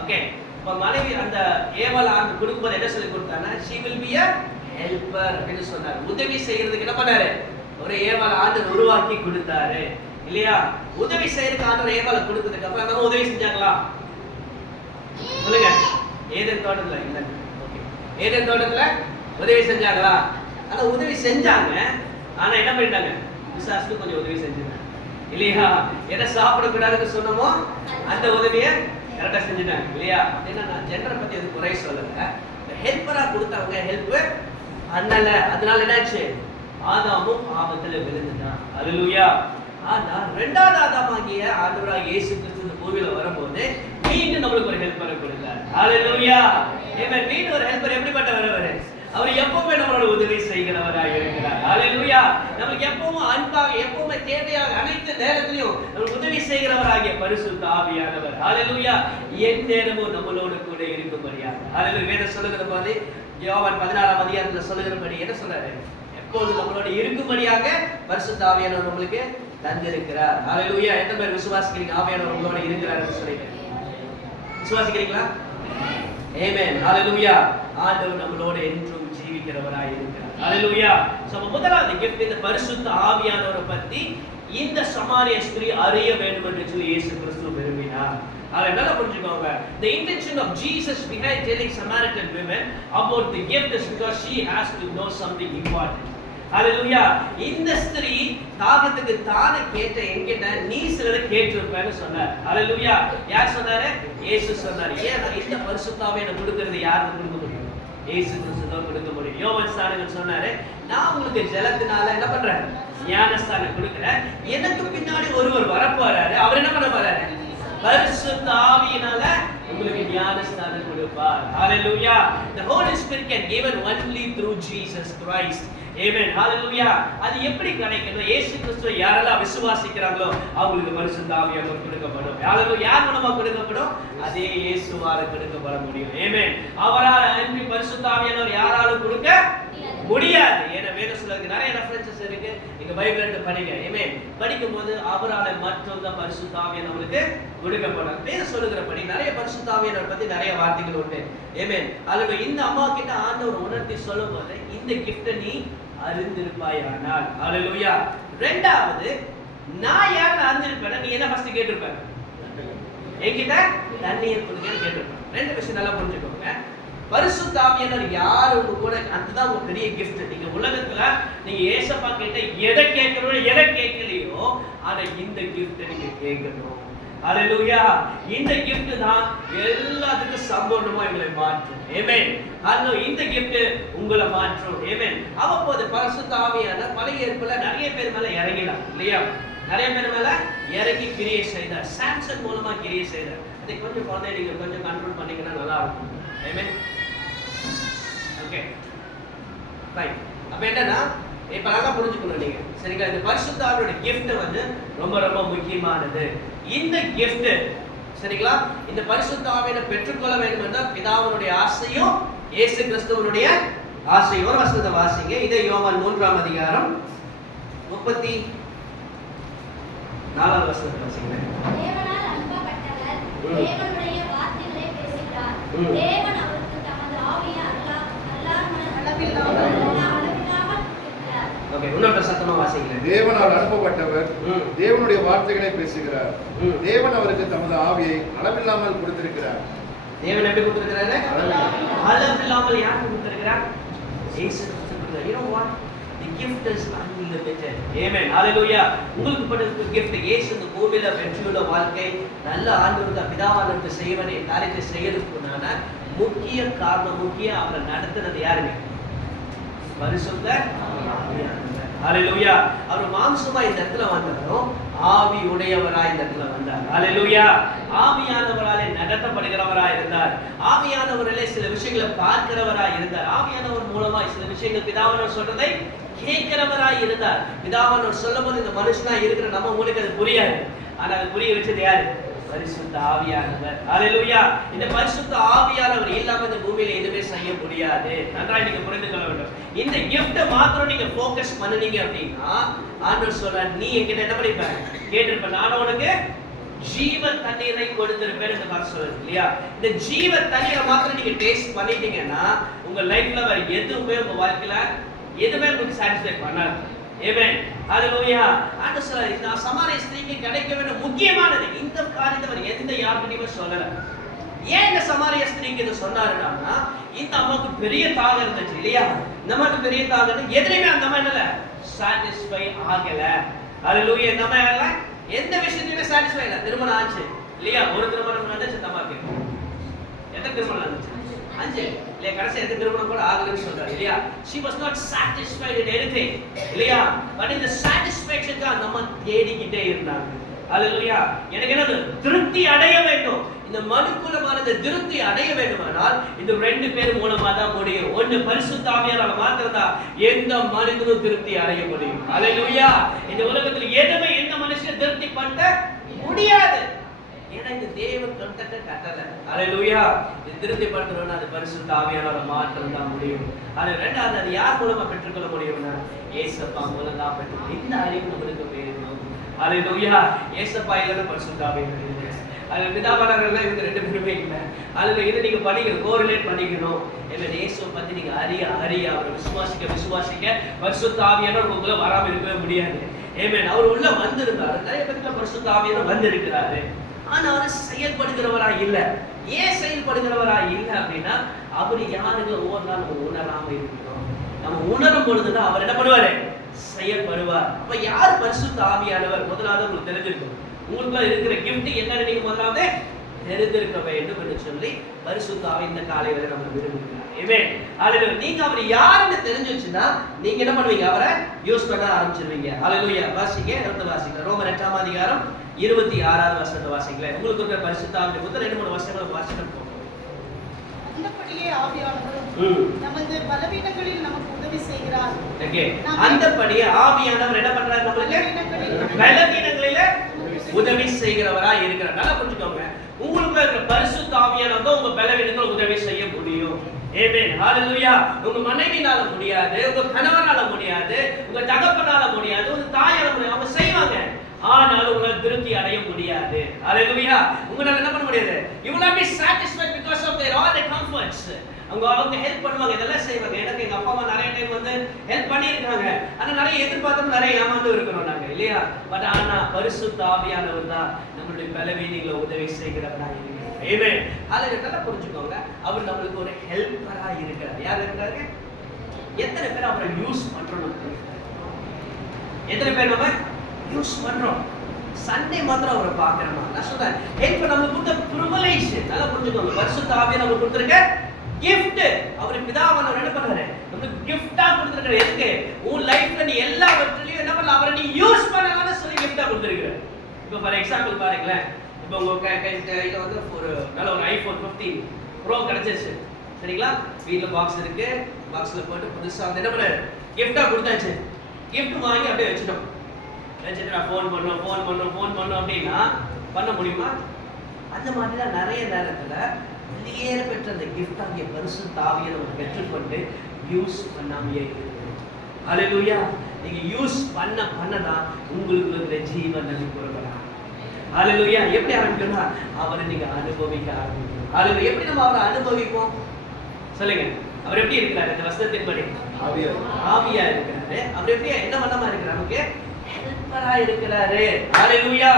ஓகே, அப்ப மனைவி அந்த ஏவாள் ஆண்டு கொடுக்கும்போது என்ன சொல்லி கொடுத்தாருன்னா, she will be a helper அப்படின்னு சொன்னார். உதவி செய்யறதுக்கு என்ன பண்ணாரு, ஒரு ஏவாள் ஆண்டவர் உருவாக்கி கொடுத்தாரு இல்லையா? உதவி செய்யறதுக்கு ஆண்டவர் ஏவாளை கொடுத்ததுக்கு அப்புறம் நம்ம உதவி செஞ்சாங்களா சொல்லுங்க? ஏதேன் தோட்டத்துல இல்ல, ஓகே, ஏதேன் தோட்டத்துல உதவி செஞ்சாங்களா? ஆனா உதவி செஞ்சாங்க, ஆனா என்ன பண்ணிட்டாங்க, பிசாசுக்கு கொஞ்சம் உதவி செஞ்சாங்க இல்லையா? எதை சாப்பிடக்கூடாதுன்னு சொன்னமோ அந்த உதவியை கரெக்டா செஞ்சுட்டாங்க இல்லையா? ஏன்னா நான் ஜெண்டரை பத்தி எதுவும் குறை சொல்லல, ஹெல்ப்பரா கொடுத்தவங்க ஹெல்ப் பண்ணல, அதனால என்னாச்சு, ஆதாமும் பாவத்துல விழுந்துட்டான். ஹalleluya. ஆனா இரண்டாவது ஆதாமாகிய ஆண்டவராகிய இயேசு கிறிஸ்து இந்த பூமியில வரும்போது மீண்டும் நம்மளுக்கு ஒரு ஹெல்ப்பரை கொடுத்தார். ஹalleluya. ஆமென். மீண்டும் ஒரு ஹெல்ப்பர் எப்படிப்பட்டவர், அவர் எப்பவுமே நம்மளோட உதவி செய்கிறவராக இருக்கிறார். ஹalleluya. நமக்கு எப்பவும் அன்பாக, எப்பவுமே தேவையாக, அனைத்து நேரத்திலும் நமக்கு உதவி செய்கிறவராகிய பரிசுத்த ஆவியானவர். ஹalleluya. எந்நேரமும் நம்மளோடு கூட இருக்கும்படியாக. ஹalleluya. வேதம் சொல்லுகிற போது யோவான் 16ஆம் அதிகாரத்துல சொல்லுகிறபடி என்ன சொல்றாரு, எப்போது நம்மளோட இருக்கும்படியாக பரிசுத்த ஆவியானவர் நம்மளுக்கு தந்திருக்கிறார். ஹalleluya. எத்தனை பேர் விசுவாசிக்கிறீங்க ஆவியானவர் உங்களோட இருக்கிறாருன்னு சொல்லிட்டு? விசுவாசிக்கிறீங்களா? ஆமென். ஹalleluya. ஆண்டவர் நம்மளோட என்றும் ஜீவிக்கிறவராய் இருக்கிறார். ஹalleluya. சோ முதலாவது gift இந்த பரிசுத்த ஆவியானவரை பத்தி இந்த சமாரிய ஸ்திரீ அறிய வேண்டும் என்று சொல்லி இயேசு கிறிஸ்து விரும்பினார். அதை நல்லா புரிஞ்சுக்கோங்க. The intention of Jesus behind telling Samaritan women about the gift is because she has to know something important. ஹalleluya. இந்த ஸ்திரீ தாகத்துக்கு தானே கேட்ட என்கிட்ட நீ சிலரை கேட்டிருப்பேன்னு சொன்னார். ஹalleluya. யார் சொன்னாரு? இயேசு சொன்னார். ஏன் இந்த பரிசுத்த ஆவியை கொடுக்கிறது யாருக்கு கொடுக்க முடியும்? இயேசு கிறிஸ்து தான் கொடுக்க முடியும். யோவான் ஸ்நானகன் சொன்னாரு, நான் உங்களுக்கு ஜலத்தினால என்ன பண்றேன், ஞானஸ்தானம் கொடுக்கிறேன், எனக்கு பின்னாடி ஒருவர் வரப்போறாரு, அவர் என்ன பண்ண போறாரு, பரிசுத்த ஆவியினால உங்களுக்கு ஞானஸ்தானம் கொடுப்பார். ஹalleluya. The Holy Spirit can given only through Jesus Christ. Amen. Hallelujah. அது எப்படி கிடைக்கும்? இயேசு கிறிஸ்துவை யாரெல்லாம் விசுவாசிக்கிறாங்களோ அவங்களுக்கு பரிசுத்த ஆவியானவர் கொடுக்கப்படும். ஹalleluya. யார் மூலமா கொடுக்கப்படும்? அதே இயேசுவால கொடுக்கப்பட முடியும். Amen. அவரால் அன்றி பரிசுத்த ஆவியானவர் யாராலும் கொடுக்க முடியாது. ஏன்னா வேதம் சொல்றதுக்கு நிறைய ரெஃபரன்சஸ் இருக்கு. நீங்க பைபிள் எடுத்து படிங்க. ஆமென். படிக்கும்போது அவரால மட்டும் தான் பரிசுத்த ஆவியை நமக்கு கொடுக்கப்படும். வேதம் சொல்லுகிறபடி நிறைய பரிசுத்த ஆவியானவரை பத்தி நிறைய வார்த்தைகள் உண்டு. ஆமென். அதுல இந்த அம்மா கிட்ட ஆண்டவர் உணர்த்தி சொல்லும்போது இந்த கிஃப்ட் நீ அறிந்திருப்பாயானால். ஹalleluya. இரண்டாவது, நான் யாரை அறிந்திருப்பேன், நீ என்ன ஃபர்ஸ்ட் கேட்டிருப்ப? என்கிட்ட தண்ணீர் கொடுங்கன்னு கேட்டிருப்பேன். ரெண்டு விஷயம் நல்லா புரிஞ்சுக்கோங்க. பரிசுத்த ஆவியானவர் யார் உங்க கூட, அதுதான் உங்க பெரிய கிஃப்ட். நீங்க உலகத்துல நீங்க ஏசப்பா கிட்ட எதை கேட்கறோம் எதை கேட்கலையோ, ஆனா இந்த கிஃப்ட் நீங்க கேட்கணும். ஹalleluya. இந்த gift தான் எல்லாத்துக்கும் சம்பூர்ணமா உங்களை மாற்றும். ஆமென். அல்லோ இந்த gift உங்களை மாற்றும். ஆமென். அவ்வப்போது பரிசுத்த ஆவியானவர் பழைய ஏற்பாடுல நிறைய பேர் மேல இறங்கினார் இல்லையா? நிறைய பேர் மேல இறங்கி கிரியை செய்தார். சாம்சன் மூலமா கிரியை செய்தார். அதை கொஞ்சம் குழந்தை நீங்க கொஞ்சம் கண்ட்ரோல் பண்ணீங்கன்னா நல்லா இருக்கும். ஆமென். Okay fine. அப்ப என்னன்னா இப்ப நல்லா புரிஞ்சுக்கணும் நீங்க, சரிங்களா? இந்த பரிசுத்த ஆவியோட gift வந்து ரொம்ப ரொம்ப முக்கியமானது. இந்த gift, சரிங்களா, இந்த பரிசுத்த ஆவியை பெற்றுக்கொள்ள வேண்டும் என்றால் பிதாவினுடைய ஆசையும் இயேசு கிறிஸ்துவினுடைய ஆசையும். ஒரு வசனத்தை வாசிங்க. இதை யோவான் 3ஆம் அதிகாரம் 34ஆம் வசனத்தை வாசிங்க. தேவனால் அனுப்பப்பட்டவர் தேவனுடைய வார்த்தைகளை பேசுகிறார். தேவன் அவருக்கு தமது ஆவியை அளவில்லாமல் கொடுக்கிறார். ஓகே, இன்னொரு சத்தமா வாசிங்க. தேவனால் அனுப்பப்பட்டவர் தேவனுடைய வார்த்தைகளை பேசுகிறார். தேவன் அவருக்கு தமது ஆவியை அளவில்லாமல் கொடுத்திருக்கிறார். தேவன் எப்படி கொடுத்திருக்கிறாரு? அளவில்லாமல். யார் கொடுத்திருக்கிறார்? இயேசு கிறிஸ்து கொடுத்தார். You know what? The gift is unlimited. Amen. Hallelujah. உங்களுக்கு கொடுத்த gift இயேசு இந்த பூமியில வெற்றியுள்ள வாழ்க்கை, நல்ல ஆண்டவருக்கு பிதாவானவருக்கு செய்வனே காரியத்தை செய்யறதுக்குனால முக்கிய காரணம், முக்கிய அவரை நடத்துறது யாருங்க? பரிசுத்த ஆவியானவர். ஹalleluya. அவர் மாம்சமா இந்த இடத்துல வந்தாரோ, ஆவி உடையவராய் இந்த இடத்துல வந்தார். ஹalleluya. ஆவியானவராலே நடத்தப்படுகிறவராய் இருந்தார். ஆவியானவராலே சில விஷயங்களை பார்க்கிறவராய் இருந்தார். ஆவியானவர் மூலமா சில விஷயங்கள் பிதாவானவர் சொல்றதை கேட்கிறவராய் இருந்தார். பிதாவானவர் சொல்லும்போது இந்த மனுஷனா இருக்கிற நம்ம உங்களுக்கு அது புரியாது. ஆனா அது புரிய வச்சது யாரு? பரிசுத்த ஆவியானவர். ஹalleluya. இந்த பரிசுத்த ஆவியானவர் இல்லாம இந்த பூமியில எதுவுமே செய்ய முடியாது. நன்றாக நீங்க புரிந்து கொள்ள வேண்டும். இந்த gift மாத்திரம் நீங்க ஃபோக்கஸ் பண்ணுனீங்க அப்படின்னா, ஆண்டவர் சொல்றார், நீ என்கிட்ட என்ன பண்ணிப்ப? கேட்டிருப்ப, நான் உனக்கு ஜீவ தண்ணீரை கொடுத்திருப்பேன் என்று பார்த்து சொல்றது இல்லையா? இந்த ஜீவ தண்ணீரை மாத்திரம் நீங்க டேஸ்ட் பண்ணிட்டீங்கன்னா உங்க லைஃப்ல வேற எதுவுமே உங்க வாழ்க்கையில எதுவுமே உங்களுக்கு சாட்டிஸ்ஃபை பண்ணாது. ஆமென். ஹalleluya. ஆண்டவர் சொல்றார், இந்த சமாரிய ஸ்திரீக்கு கிடைக்க வேண்டிய முக்கியமானது இந்த காரியத்தை அவர் எந்த யாருக்கிட்டயுமே சொல்லல. ஏன் இந்த சமாரிய ஸ்திரீக்கு இதை சொன்னாருன்னா, இந்த அம்மாவுக்கு பெரிய தாகம் இருந்துச்சு இல்லையா? இந்த அம்மாவுக்கு பெரிய தாகம், எதுலையுமே அந்த அம்மா என்னல சாட்டிஸ்ஃபை ஆகல. ஹalleluya. இந்த அம்மா எந்த விஷயத்தையுமே சாட்டிஸ்ஃபை இல்ல. திருமணம் ஆச்சு இல்லையா? ஒரு திருமணம் நடந்துச்சு இந்த அம்மாக்கு. எத்தனை திருமணம் நடந்துச்சு? 5 இல்லையா? கடைசி எந்த திருமணம் கூட ஆகலன்னு சொல்றாரு இல்லையா? She was not satisfied in anything இல்லையா? but in the satisfaction தான் நம்ம தேடிக்கிட்டே இருந்தாங்க. ஹalleluya. எனக்கு என்ன திருப்தி அடைய வேண்டும், இந்த மனுக்குலமானது திருப்தி அடைய வேண்டுமானால் இந்த ரெண்டு பேர் மூலமா தான் முடியும். ஒன்னு பரிசுத்த ஆவியானவரால மாத்திரம் தான் எந்த மனிதனும் திருப்தி அடைய முடியும். ஹalleluya. இந்த உலகத்தில் எதுவுமே எந்த மனுஷன் திருப்தி பண்ண முடியாது. ஏன்னா இந்த தேவன் கட்டட்ட கட்டல. ஹalleluya. இது திருப்தி படுத்தணும்னா அது பரிசுத்த ஆவியானவரால மாத்திரம் தான் முடியும். அது ரெண்டாவது, அது யார் மூலமா பெற்றுக்கொள்ள முடியும்னா இயேசப்பா மூலம் தான் பெற்றுக்கொள்ள. இந்த அறிவு நம்மளுக்கு வேணும். ஹalleluya. இயேசப்பா இல்லைன்னா பரிசுத்த ஆவியானவர் இல்லை. அது பிதாவானவர்கள் இவங்க ரெண்டு பேருமே இல்லை. அதுல இதை நீங்க படிக்கணும், கோரிலேட் பண்ணிக்கணும். ஏன்னா இயேசுவை பத்தி நீங்க அறிய அவரை விசுவாசிக்க பரிசுத்த ஆவியானவர் உங்களை வராம இருக்கவே முடியாது. ஆமென். அவர் உள்ள வந்திருந்தாரு. நிறைய பேருக்கு பரிசுத்த ஆவியானவர் வந்திருக்கிறாரு. ஆனா அவர் செயல்படுகிறவரா இல்ல. ஏன் செயல்படுகிறவரா இல்ல அப்படின்னா, அவர் யாருங்க ஒவ்வொரு நாள் நம்ம உணராம இருக்கிறோம். நம்ம உணரும் பொழுதுதான் அவர் என்ன பண்ணுவாரு? செயல்படுவார். அப்ப யார் பரிசுத்த ஆவியானவர்? முதலாவது உங்களுக்கு தெரிஞ்சிருக்கும். உங்களுக்குள்ள இருக்கிற கிஃப்ட் என்னன்னு நீங்க முதலாவது தெரிந்திருக்க வேண்டும் என்று சொல்லி பரிசுத்த ஆவி இந்த காலை வரை நம்ம விரும்புகிறார். ஆமென். ஹalleluya. நீங்க அவர் யாருன்னு தெரிஞ்சிருச்சுன்னா நீங்க என்ன பண்ணுவீங்க? அவரை யூஸ் பண்ண ஆரம்பிச்சிருவீங்க. ஹalleluya. வாசிங்க, அடுத்து வாசிங்க. ரோமர் 8ஆம் அதிகாரம் 26வது வசனத்தை வாசிங்களேன். உங்களுக்கு இருக்கிற பரிசுத்த ஆவி முதல் 2-3 வசனங்களை வாசிக்கணும். அந்தபடியே ஆவியானவர் நமது பலவீனங்களில் நமக்கு உதவி செய்கிறார். ஓகே. அந்தபடியே ஆவியானவர் என்ன பண்றாரு? நமக்கு பலவீனங்களில உதவி செய்கிறவரா இருக்கிறார். நல்லா புரிஞ்சுக்கோங்க. உங்களுக்கு இருக்கிற பரிசுத்த ஆவியானவர் உங்க பலவீனங்களுக்கு உதவி செய்ய முடியும். ஆமென். ஹalleluya. உங்க மனைவினால முடியாது, உங்க கணவனால முடியாது, உங்க தகப்பனால முடியாது, உங்க தாயால முடியாது. அவங்க செய்வாங்க. ஆனால் உங்களால் திருப்தி அடைய முடியாது. ஹalleluya. உங்களால என்ன பண்ண முடியாது? You will not be satisfied because of their all the comforts. அவங்க ஹெல்ப் பண்ணுவாங்க, இதெல்லாம் செய்வாங்க. எனக்கு எங்க அப்பா அம்மா நிறைய டைம் வந்து ஹெல்ப் பண்ணியிருக்காங்க. ஆனா நிறைய எதிர்பார்த்து நிறைய ஏமாந்து இருக்கிறோம் நாங்க, இல்லையா? பட் ஆனா பரிசுத்த ஆவியானவர் தான் நம்மளுடைய பலவீனங்களை உதவி செய்கிறவராக இருக்கிறார். ஆமென். ஹalleluya. நல்லா புரிஞ்சுக்கோங்க, அவர் நம்மளுக்கு ஒரு ஹெல்ப்பரா இருக்கிறார். யார் இருக்கிறாரு? எத்தனை பேர் அவரை யூஸ் பண்றோம்? எத்தனை பேர் நம்ம யூஸ் பண்றோம்? சண்டே மாத்திரம் அவரை பார்க்கறோமா? நான் சொல்றேன், ஹெல்ப் நமக்கு கொடுத்த பிரிவிலேஜ். நல்லா புரிஞ்சுக்கோங்க, பரிசுத்த ஆவியை நமக்கு கொடுத்திருக்க gift. அவர் பிதாவானவர் என்ன பண்றாரு? நமக்கு gift-ஆ கொடுத்திருக்காரு. எதுக்கு? உன் லைஃப்ல நீ எல்லாவற்றிலயும் என்ன பண்ணலாம்? அவரை நீ யூஸ் பண்ணலாம்னு சொல்லி gift-ஆ கொடுத்திருக்காரு. இப்போ ஃபார் எக்ஸாம்பிள் பாருங்களேன், இப்போ உங்க கையில வந்து ஒரு நல்ல ஒரு ஐபோன் 15 ப்ரோ கிடைச்சிருச்சு, சரிங்களா? வீட்ல பாக்ஸ் இருக்கு, பாக்ஸ்ல போட்டு புதுசா வந்து என்ன பண்ணாரு? gift-ஆ கொடுத்தாச்சு. gift வாங்கி அப்படியே வச்சிட்டோம். வச்சுட்டு நான் ஃபோன் பண்ணோம் அப்படின்னா பண்ண முடியுமா? அந்த மாதிரி தான் நிறைய நேரத்துல வெளியேற பெற்ற அந்த gift ஆகிய பரிசுத்த ஆவியை நம்ம பெற்றுக்கொண்டு யூஸ் பண்ணாமையே இருக்கிறோம். ஹalleluya. நீங்க யூஸ் பண்ணதான் உங்களுக்கு இருக்கிற ஜீவன் நலிபுறப்படலாம். ஹalleluya. எப்படி ஆரம்பிக்கணும்னா அவரை நீங்க அனுபவிக்க ஆரம்பிக்கணும். ஹalleluya. எப்படி நம்ம அவரை அனுபவிப்போம் சொல்லுங்க? அவர் எப்படி இருக்கிறாரு? இந்த வசனத்தின்படி ஆவியா இருக்கிறாரு. அவர் எப்படி என்ன பண்ணமா இருக்கிறாரு? நமக்கு ஹெல்ப்பரா இருக்கிறாரு. ஹalleluya.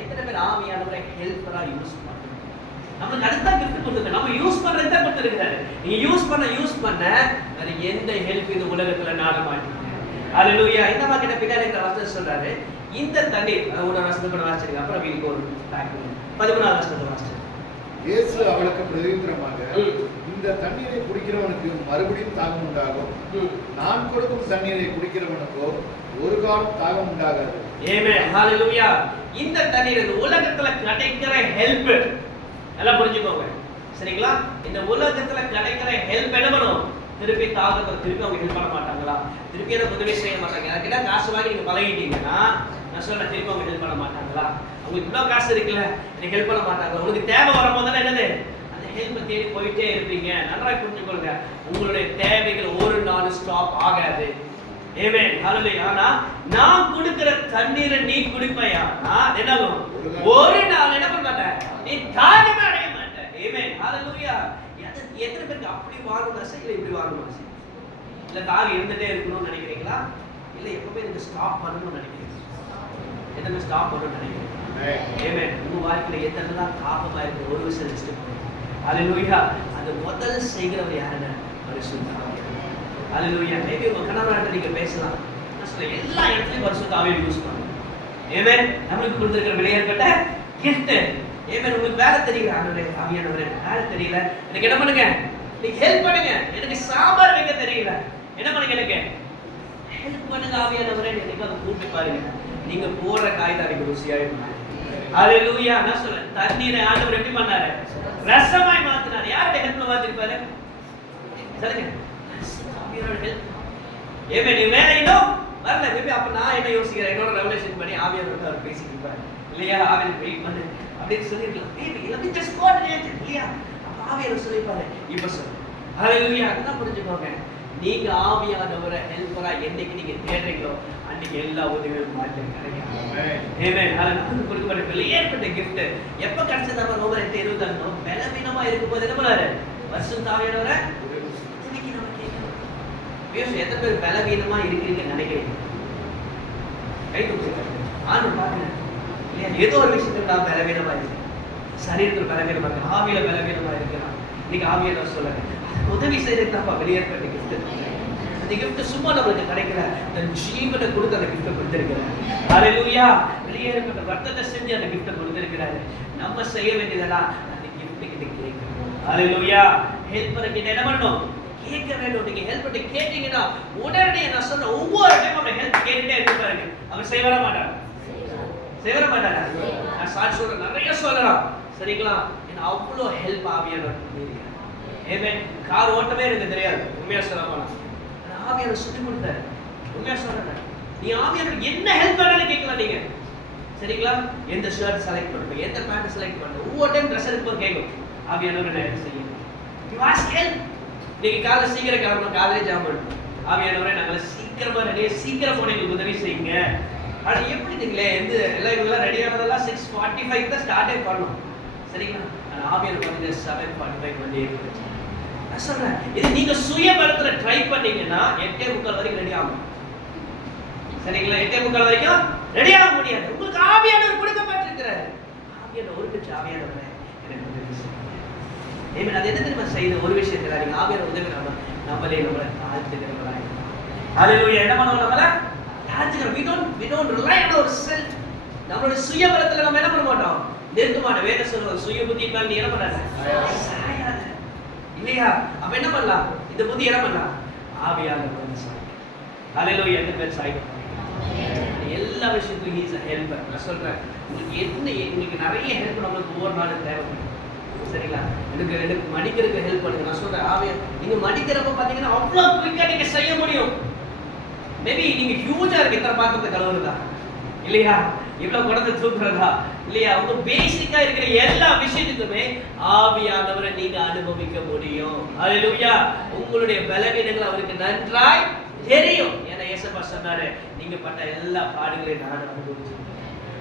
எத்தனை பேர் ஆவியானவரை ஹெல்ப்பரா யூஸ் பண்றாங்க? நமக்கு அடுத்த gift கொடுத்திருக்காரு, நம்ம யூஸ் பண்றத கொடுத்திருக்காரு. நீங்க யூஸ் பண்ண வேற எந்த ஹெல்ப் இந்த உலகத்துல நாட மாட்டீங்க. ஹalleluya. இந்த மாதிரி பின்னாடி இருக்கிற வசனம் சொல்றாரு, இந்த தண்ணீர் ஒரு வசனத்தை கூட வாசிச்சிருங்க, அப்புறம் வீட்டுக்கு ஒரு பேக் 13வது வசனத்தை வாசிச்சிருங்க. இயேசு அவளுக்கு பிரதியுத்தரமாக, இந்த தண்ணீரை குடிக்கிறவனுக்கு மறுபடியும் தாகம் உண்டாகும், நான் கொடுக்கும் தண்ணீரை குடிக்கிறவனுக்கோ ஒரு காலம் தாகம் உண்டாகாது. ஆமென். ஹalleluya. இந்த தண்ணீர் இந்த உலகத்துல கிடைக்கிற ஹெல்ப் எல்லாம் புரிஞ்சுக்கோங்க, சரிங்களா? இந்த உலகத்துல கிடைக்கிற ஹெல்ப் என்ன பண்ணும்? திருப்பி தாகத்தை திருப்பி அவங்க ஹெல்ப் பண்ண மாட்டாங்களா? திருப்பி எனக்கு உதவி செய்ய மாட்டாங்க. அதுக்கிட்ட காசு வாங்கி நீங்க பழகிட்டீங்கன்னா நான் சொல்றேன், திருப்பி அவங்க ஹெல்ப் பண்ண மாட்டாங்களா? உங்களுக்கு இவ்வளவு காசு இருக்குல்ல, எனக்கு ஹெல்ப் பண்ண மாட்டாங்களா? உங்களுக்கு தேவை வரும்போது தானே என்னது அந்த ஹெல்ப் தேடி போயிட்டே இருப்பீங்க. நன்றாக புரிஞ்சுக்கொள்ளுங்க, உங்களுடைய தேவைகள் ஒரு நாள் ஸ்டாப் ஆகாது. ஆமென். ஹalleluya. ஆனா நான் கொடுக்கிற தண்ணீரை நீ குடிப்பையா, நான் என்னாகும்? ஒரு நாள் என்ன பண்ண மாட்டேன், நீ தாகமே அடைய மாட்டேன். ஆமென். ஹalleluya. எத்தனை பேருக்கு அப்படி வாங்கணும் ஆசை, இல்லை இப்படி வாங்கணும் ஆசை? இல்லை தாகம் இருந்துட்டே இருக்கணும்னு நினைக்கிறீங்களா? இல்லை எப்பவுமே எனக்கு ஸ்டாப் பண்ணணும்னு நினைக்கிறீங்க? எத்தனை ஸ்டாப் பண்ணணும்னு நினைக்கிறீங்க? ஆமென். உங்க வாழ்க்கையில எத்தனைலாம் தாகமா இருக்கு ஒரு விஷயம் லிஸ்ட் பண்ணுங்க. ஹalleluya. அது முதல் செய்கிறவர் யாருன்னா பரிசுத்த ஆவியானவர். ஹalleluya. மேபி உங்க கணவர்கிட்ட நீங்க பேசலாம், நான் சொல்றேன் எல்லா இடத்துலயும் பரிசுத்த ஆவியை யூஸ் பண்ணுங்க. ஆமென். நமக்கு கொடுத்திருக்கிற விலையேற்பட்ட gift. ஆமென். உங்களுக்கு வேலை தெரியல, ஆவியானவரே வேலை தெரியல, எனக்கு என்ன பண்ணுங்க? நீங்க ஹெல்ப் பண்ணுங்க. எனக்கு சாம்பார் வைக்க தெரியல, என்ன பண்ணுங்க? எனக்கு ஹெல்ப் பண்ணுங்க ஆவியானவரே. எனக்கு அதை கூட்டி பாருங்க, நீங்க போடுற காய்கறி ருசியாவே மாறும். ஹalleluya. நான் சொல்றேன், தண்ணீரை ஆண்டவர் எப்படி பண்ணாரு? ரசமாய் மாத்தினார். யாரோட ஹெல்ப்ல மாத்திருப்பாரு? சொல்லுங்க. ஆவியானவரோட ஹெல்ப். ஆமென். நீ வேற இன்னும் வரல, மேபி அப்ப நான் என்ன யோசிக்கிறேன், என்னோட ரெவலேஷன் பண்ணி ஆவியானவரோட அவர் பேசிட்டு இருப்பாரு, இல்லையா? ஆவியானவர் வெயிட் பண்ணு அப்படின்னு சொல்லிருக்கலாம். Maybe let me just coordinate, இல்லையா? அப்ப ஆவியானவர் சொல்லிப்பாரு, இப்ப சொல்லு. ஹalleluya. என்ன புரிஞ்சுக்கோங்க, நீங்க ஆவியானவரை ஹெல்ப்பரா என்னைக்கு நீங்க தேடுறீங்களோ அன்னைக்கு எல்லா உதவியும் மாற்றம் கிடைக்கும். ஆமென். ஹalleluya. கொடுக்கப்பட்ட வெளியேற்பட்ட gift எப்ப கிடைச்சதா? ரோமர் 8:26 பலவீனமா இருக்கும்போது என்ன பண்ணாரு? பரிசுத்த ஆவியானவரை இன்னைக்கு நம்ம கேட்கணும். பேசு, எத்தனை பேர் பலவீனமா இருக்கிறீங்கன்னு நினைக்கிறீங்க? கை தூக்குங்க. ஆண்டவர் பாருங்க, இல்லையா? ஏதோ ஒரு விஷயத்துல நான் பலவீனமா இருக்கேன், சரீரத்தில் பலவீனமா இருக்கேன், ஆவியில பலவீனமா இருக்கிறான். இன்னைக்கு ஆவியானவர் சொல்லுங்க, உதவி செய்யறதுக்கு வெளியேற்பட்ட gift. அந்த gift சும்மா நமக்கு கிடைக்கல, அந்த ஜீவனை கொடுத்து அந்த gift கொடுத்திருக்கிறார். ஹalleluya. வெளியேற்பட்ட ரத்தத்தை செஞ்சு அந்த gift கொடுத்திருக்கிறாரு. நம்ம செய்ய வேண்டியதெல்லாம் அந்த gift கிட்ட கேட்கணும். ஹalleluya. ஹெல்ப்பர் கிட்ட என்ன பண்ணணும்? கேட்க வேண்டும். நீங்க ஹெல்ப் பண்ணி கேட்டீங்கன்னா உடனே நான் சொன்ன ஒவ்வொரு டைம் அவரை ஹெல்ப் கேட்டுட்டே இருப்பாருங்க. அவர் செய்வர மாட்டார். நான் சாட்சி சொல்ற நிறைய சொல்லலாம், சரிங்களா? ஏன்னா அவ்வளோ ஹெல்ப் ஆவியானவர் பண்ணியிருக்காரு. ஆமென். கார் ஓட்டவே எனக்கு தெரியாது, உண்மையா சொல்ல போனா ஆவியானவர் சொல்லி கொடுத்தாரு. உண்மையா சொல்றேன், நீ ஆவியானவர் என்ன ஹெல்ப் பண்ணாலும் கேட்கலாம் நீங்க, சரிங்களா? எந்த ஷர்ட் செலக்ட் பண்ணுங்க, எந்த பேண்ட் செலக்ட் பண்ணுங்க, ஒவ்வொரு டைம் ட்ரெஸ் எடுக்கும்போது கேட்கும், ஆவியானவர் என்ன செய்யணும்? You ask help. இன்னைக்கு காலைல சீக்கிரம் கிளம்பணும், காலையில ஜாம் பண்ணணும். ஆவியானவரே நாங்கள் சீக்கிரமா ரெடியா சீக்கிரம் போன எங்களுக்கு உதவி செய்யுங்க. அது எப்படி தெரியுங்களே, எல்லாம் இவங்கெல்லாம் ரெடியானதெல்லாம் 6:45 தான் ஸ்டார்டே பண்ணணும், சரிங்களா? ஆனால் ஆவியானவர் வந்து 7:45 வந்து ஏற்படுச்சு. நான் சொல்றேன், இது நீங்க சுயபலத்துல ட்ரை பண்ணீங்கன்னா 8:45 வரைக்கும் ரெடி ஆகும், சரிங்களா? 8:45 வரைக்கும் ரெடி ஆக முடியாது. உங்களுக்கு ஆவியானவர் கொடுக்கப்பட்டிருக்கிறார். ஆவியானவர் ஒரு கட்சி ஆவியானவர் எனக்கு உதவி செய்யுங்க. ஏன் அது என்ன தெரியுமா செய்யுது? ஒரு விஷயத்துல நீங்க ஆவியானவர் உதவி நம்மளே நம்மளை தாழ்த்துக்கிறவங்களா. ஹல்லேலூயா. என்ன பண்ணுவோம்? நம்மளை தாழ்த்துக்கிறோம். we don't rely on ourselves. நம்மளுடைய சுயபலத்துல நம்ம என்ன பண்ண மாட்டோம், நெருக்கமான வேத சொல்றது சுய புத்தி மேல நீ என்ன பண்ணாத, சாயாத, இல்லையா? அப்ப என்ன பண்ணலாம்? இந்த புத்தி என்ன பண்ணலாம்? ஆவியானவர் வந்து சாய். ஹல்லேலூயா. எந்த பேர் சாய்? எல்லா விஷயத்துக்கும் he is a helper. நான் சொல்றேன், உங்களுக்கு உங்களுக்கு நிறைய ஹெல்ப் நம்மளுக்கு ஒவ்வொரு நாளும் தேவைப்படும், சரிங்களா? எனக்கு மடிக்கிறதுக்கு ஹெல்ப் பண்ணுங்க. நான் சொல்றேன், ஆவியா நீங்க மடிக்கிறப்ப பாத்தீங்கன்னா அவ்வளவு குயிக்கா நீங்க செய்ய முடியும். மேபி நீங்க ஹியூஜா இருக்கு, எத்தனை பாத்திரத்தை கழுவுறதா, இல்லையா? இவ்வளவு குடத்தை தூக்குறதா, இல்லையா? உங்க பேசிக்கா இருக்கிற எல்லா விஷயத்துக்குமே ஆவியானவரை நீங்க அனுபவிக்க முடியும். ஹல்லேலூயா. உங்களுடைய பலவீனங்கள் அவருக்கு நன்றாய் தெரியும். ஏன்னா இயேசுவா சொன்னாரு, நீங்க பட்ட எல்லா பாடுகளையும் நான் அனுபவிச்சிருக்கேன்.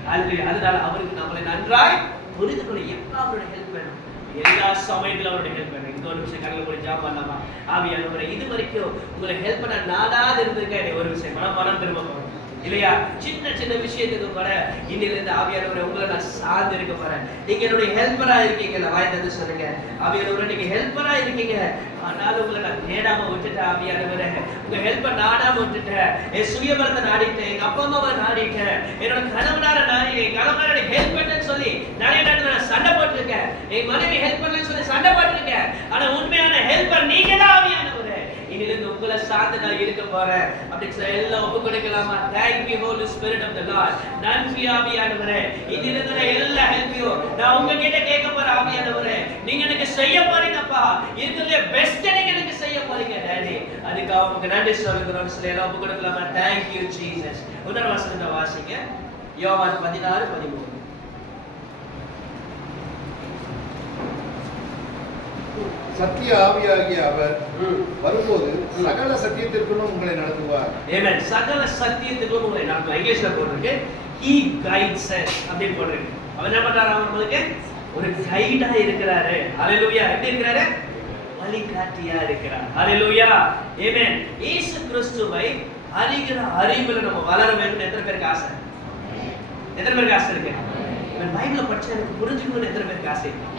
ஹல்லேலூயா. அதனால அவருக்கு நம்மளை நன்றாய் புரிந்து கொள்ள எப்ப அவருடைய ஹெல்ப் வேணும், எல்லா சமயத்துல அவருடைய ஹெல்ப் வேணும். இந்த ஒரு விஷயம் கண்ணில் கூட ஜாப் பண்ணலாமா? ஆவியானவரை இது வரைக்கும் உங்களை ஹெல்ப் பண்ண நானாவது இருந்திருக்கேன். ஒரு விஷயம் மனம் திரும்ப போறோம், இல்லையா? சின்ன சின்ன விஷயத்துக்கு கூட இன்னிலிருந்து ஆவியானவரை உங்களை நான் சார்ந்து இருக்க போறேன். நீங்க என்னுடைய ஹெல்ப்பரா இருக்கீங்கல்ல, வாய்ந்தது சொல்லுங்க. ஆவியானவரை நீங்க ஹெல்ப்பரா இருக்கீங்க, ஆனாலும் உங்களை நான் தேடாம விட்டுட்டேன். ஆவியானவரை உங்க ஹெல்ப்பை நாடாம விட்டுட்டேன். என் சுயபலத்தை நாடிட்டேன், எங்க அப்பா அம்மாவை நாடிட்டேன், என்னோட கணவனார நாடிட்டேன். கணவனார ஹெல்ப் பண்ணேன்னு சொல்லி நிறைய நேரத்தில் நான் சண்டை போட்டிருக்கேன். என் மனைவி ஹெல்ப் பண்ணலன்னு சொல்லி சண்டை போட்டிருக்கேன். ஆனா உண்மையான ஹெல்ப்பர் நீங்க தான் ஆவியானவரே. இனிலிருந்து உங்களை சார்ந்து நான் இருக்க போறேன் அப்படின்னு சொல்லி எல்லாம் ஒப்பு கொடுக்கலாமா? Thank you Holy Spirit of the Lord. நன்றி ஆவியானவரே. இனிலிருந்து நான் எல்லா ஹெல்ப்பையும் நான் உங்ககிட்ட கேட்க போறேன். ஆவியானவரே நீங்க எனக்கு செய்ய போறீங்கப்பா, இருக்கிறதுல பெஸ்ட் நீங்க எனக்கு செய்ய போறீங்க டாடி. அதுக்காக உங்களுக்கு நன்றி சொல்லுகிறோம் சொல்லி எல்லாம் ஒப்பு கொடுக்கலாமா? Thank you Jesus. முதல் வசனத்தை வாசிங்க, யோவான் 16:13. சத்திய ஆவியாகிய அவர் வரும்போது சகல சத்தியத்திற்குள்ளும் உங்களை நடத்துவார். ஆமென். சகல சத்தியத்திற்குள்ளும் உங்களை நடத்துவார். இங்கிலீஷ்ல போட்டிருக்கு he guides us அப்படின்னு போட்டிருக்கு. அவர் என்ன பண்றாரு? நம்மளுக்கு ஒரு கைடா இருக்கிறாரு. ஹல்லேலூயா. எப்படி இருக்கிறாரு? வழிகாட்டியா இருக்கிறார். ஹல்லேலூயா. ஆமென். இயேசு கிறிஸ்துவை அறிகிற அறிவுல நம்ம வளர வேண்டும். எத்தனை பேருக்கு ஆசை? எத்தனை பேருக்கு ஆசை இருக்கு? நான் பைபிளை படிச்சு எனக்கு புரிஞ்சுக்கணும்னு எத்தனை பேருக்கு ஆசை இருக்கு?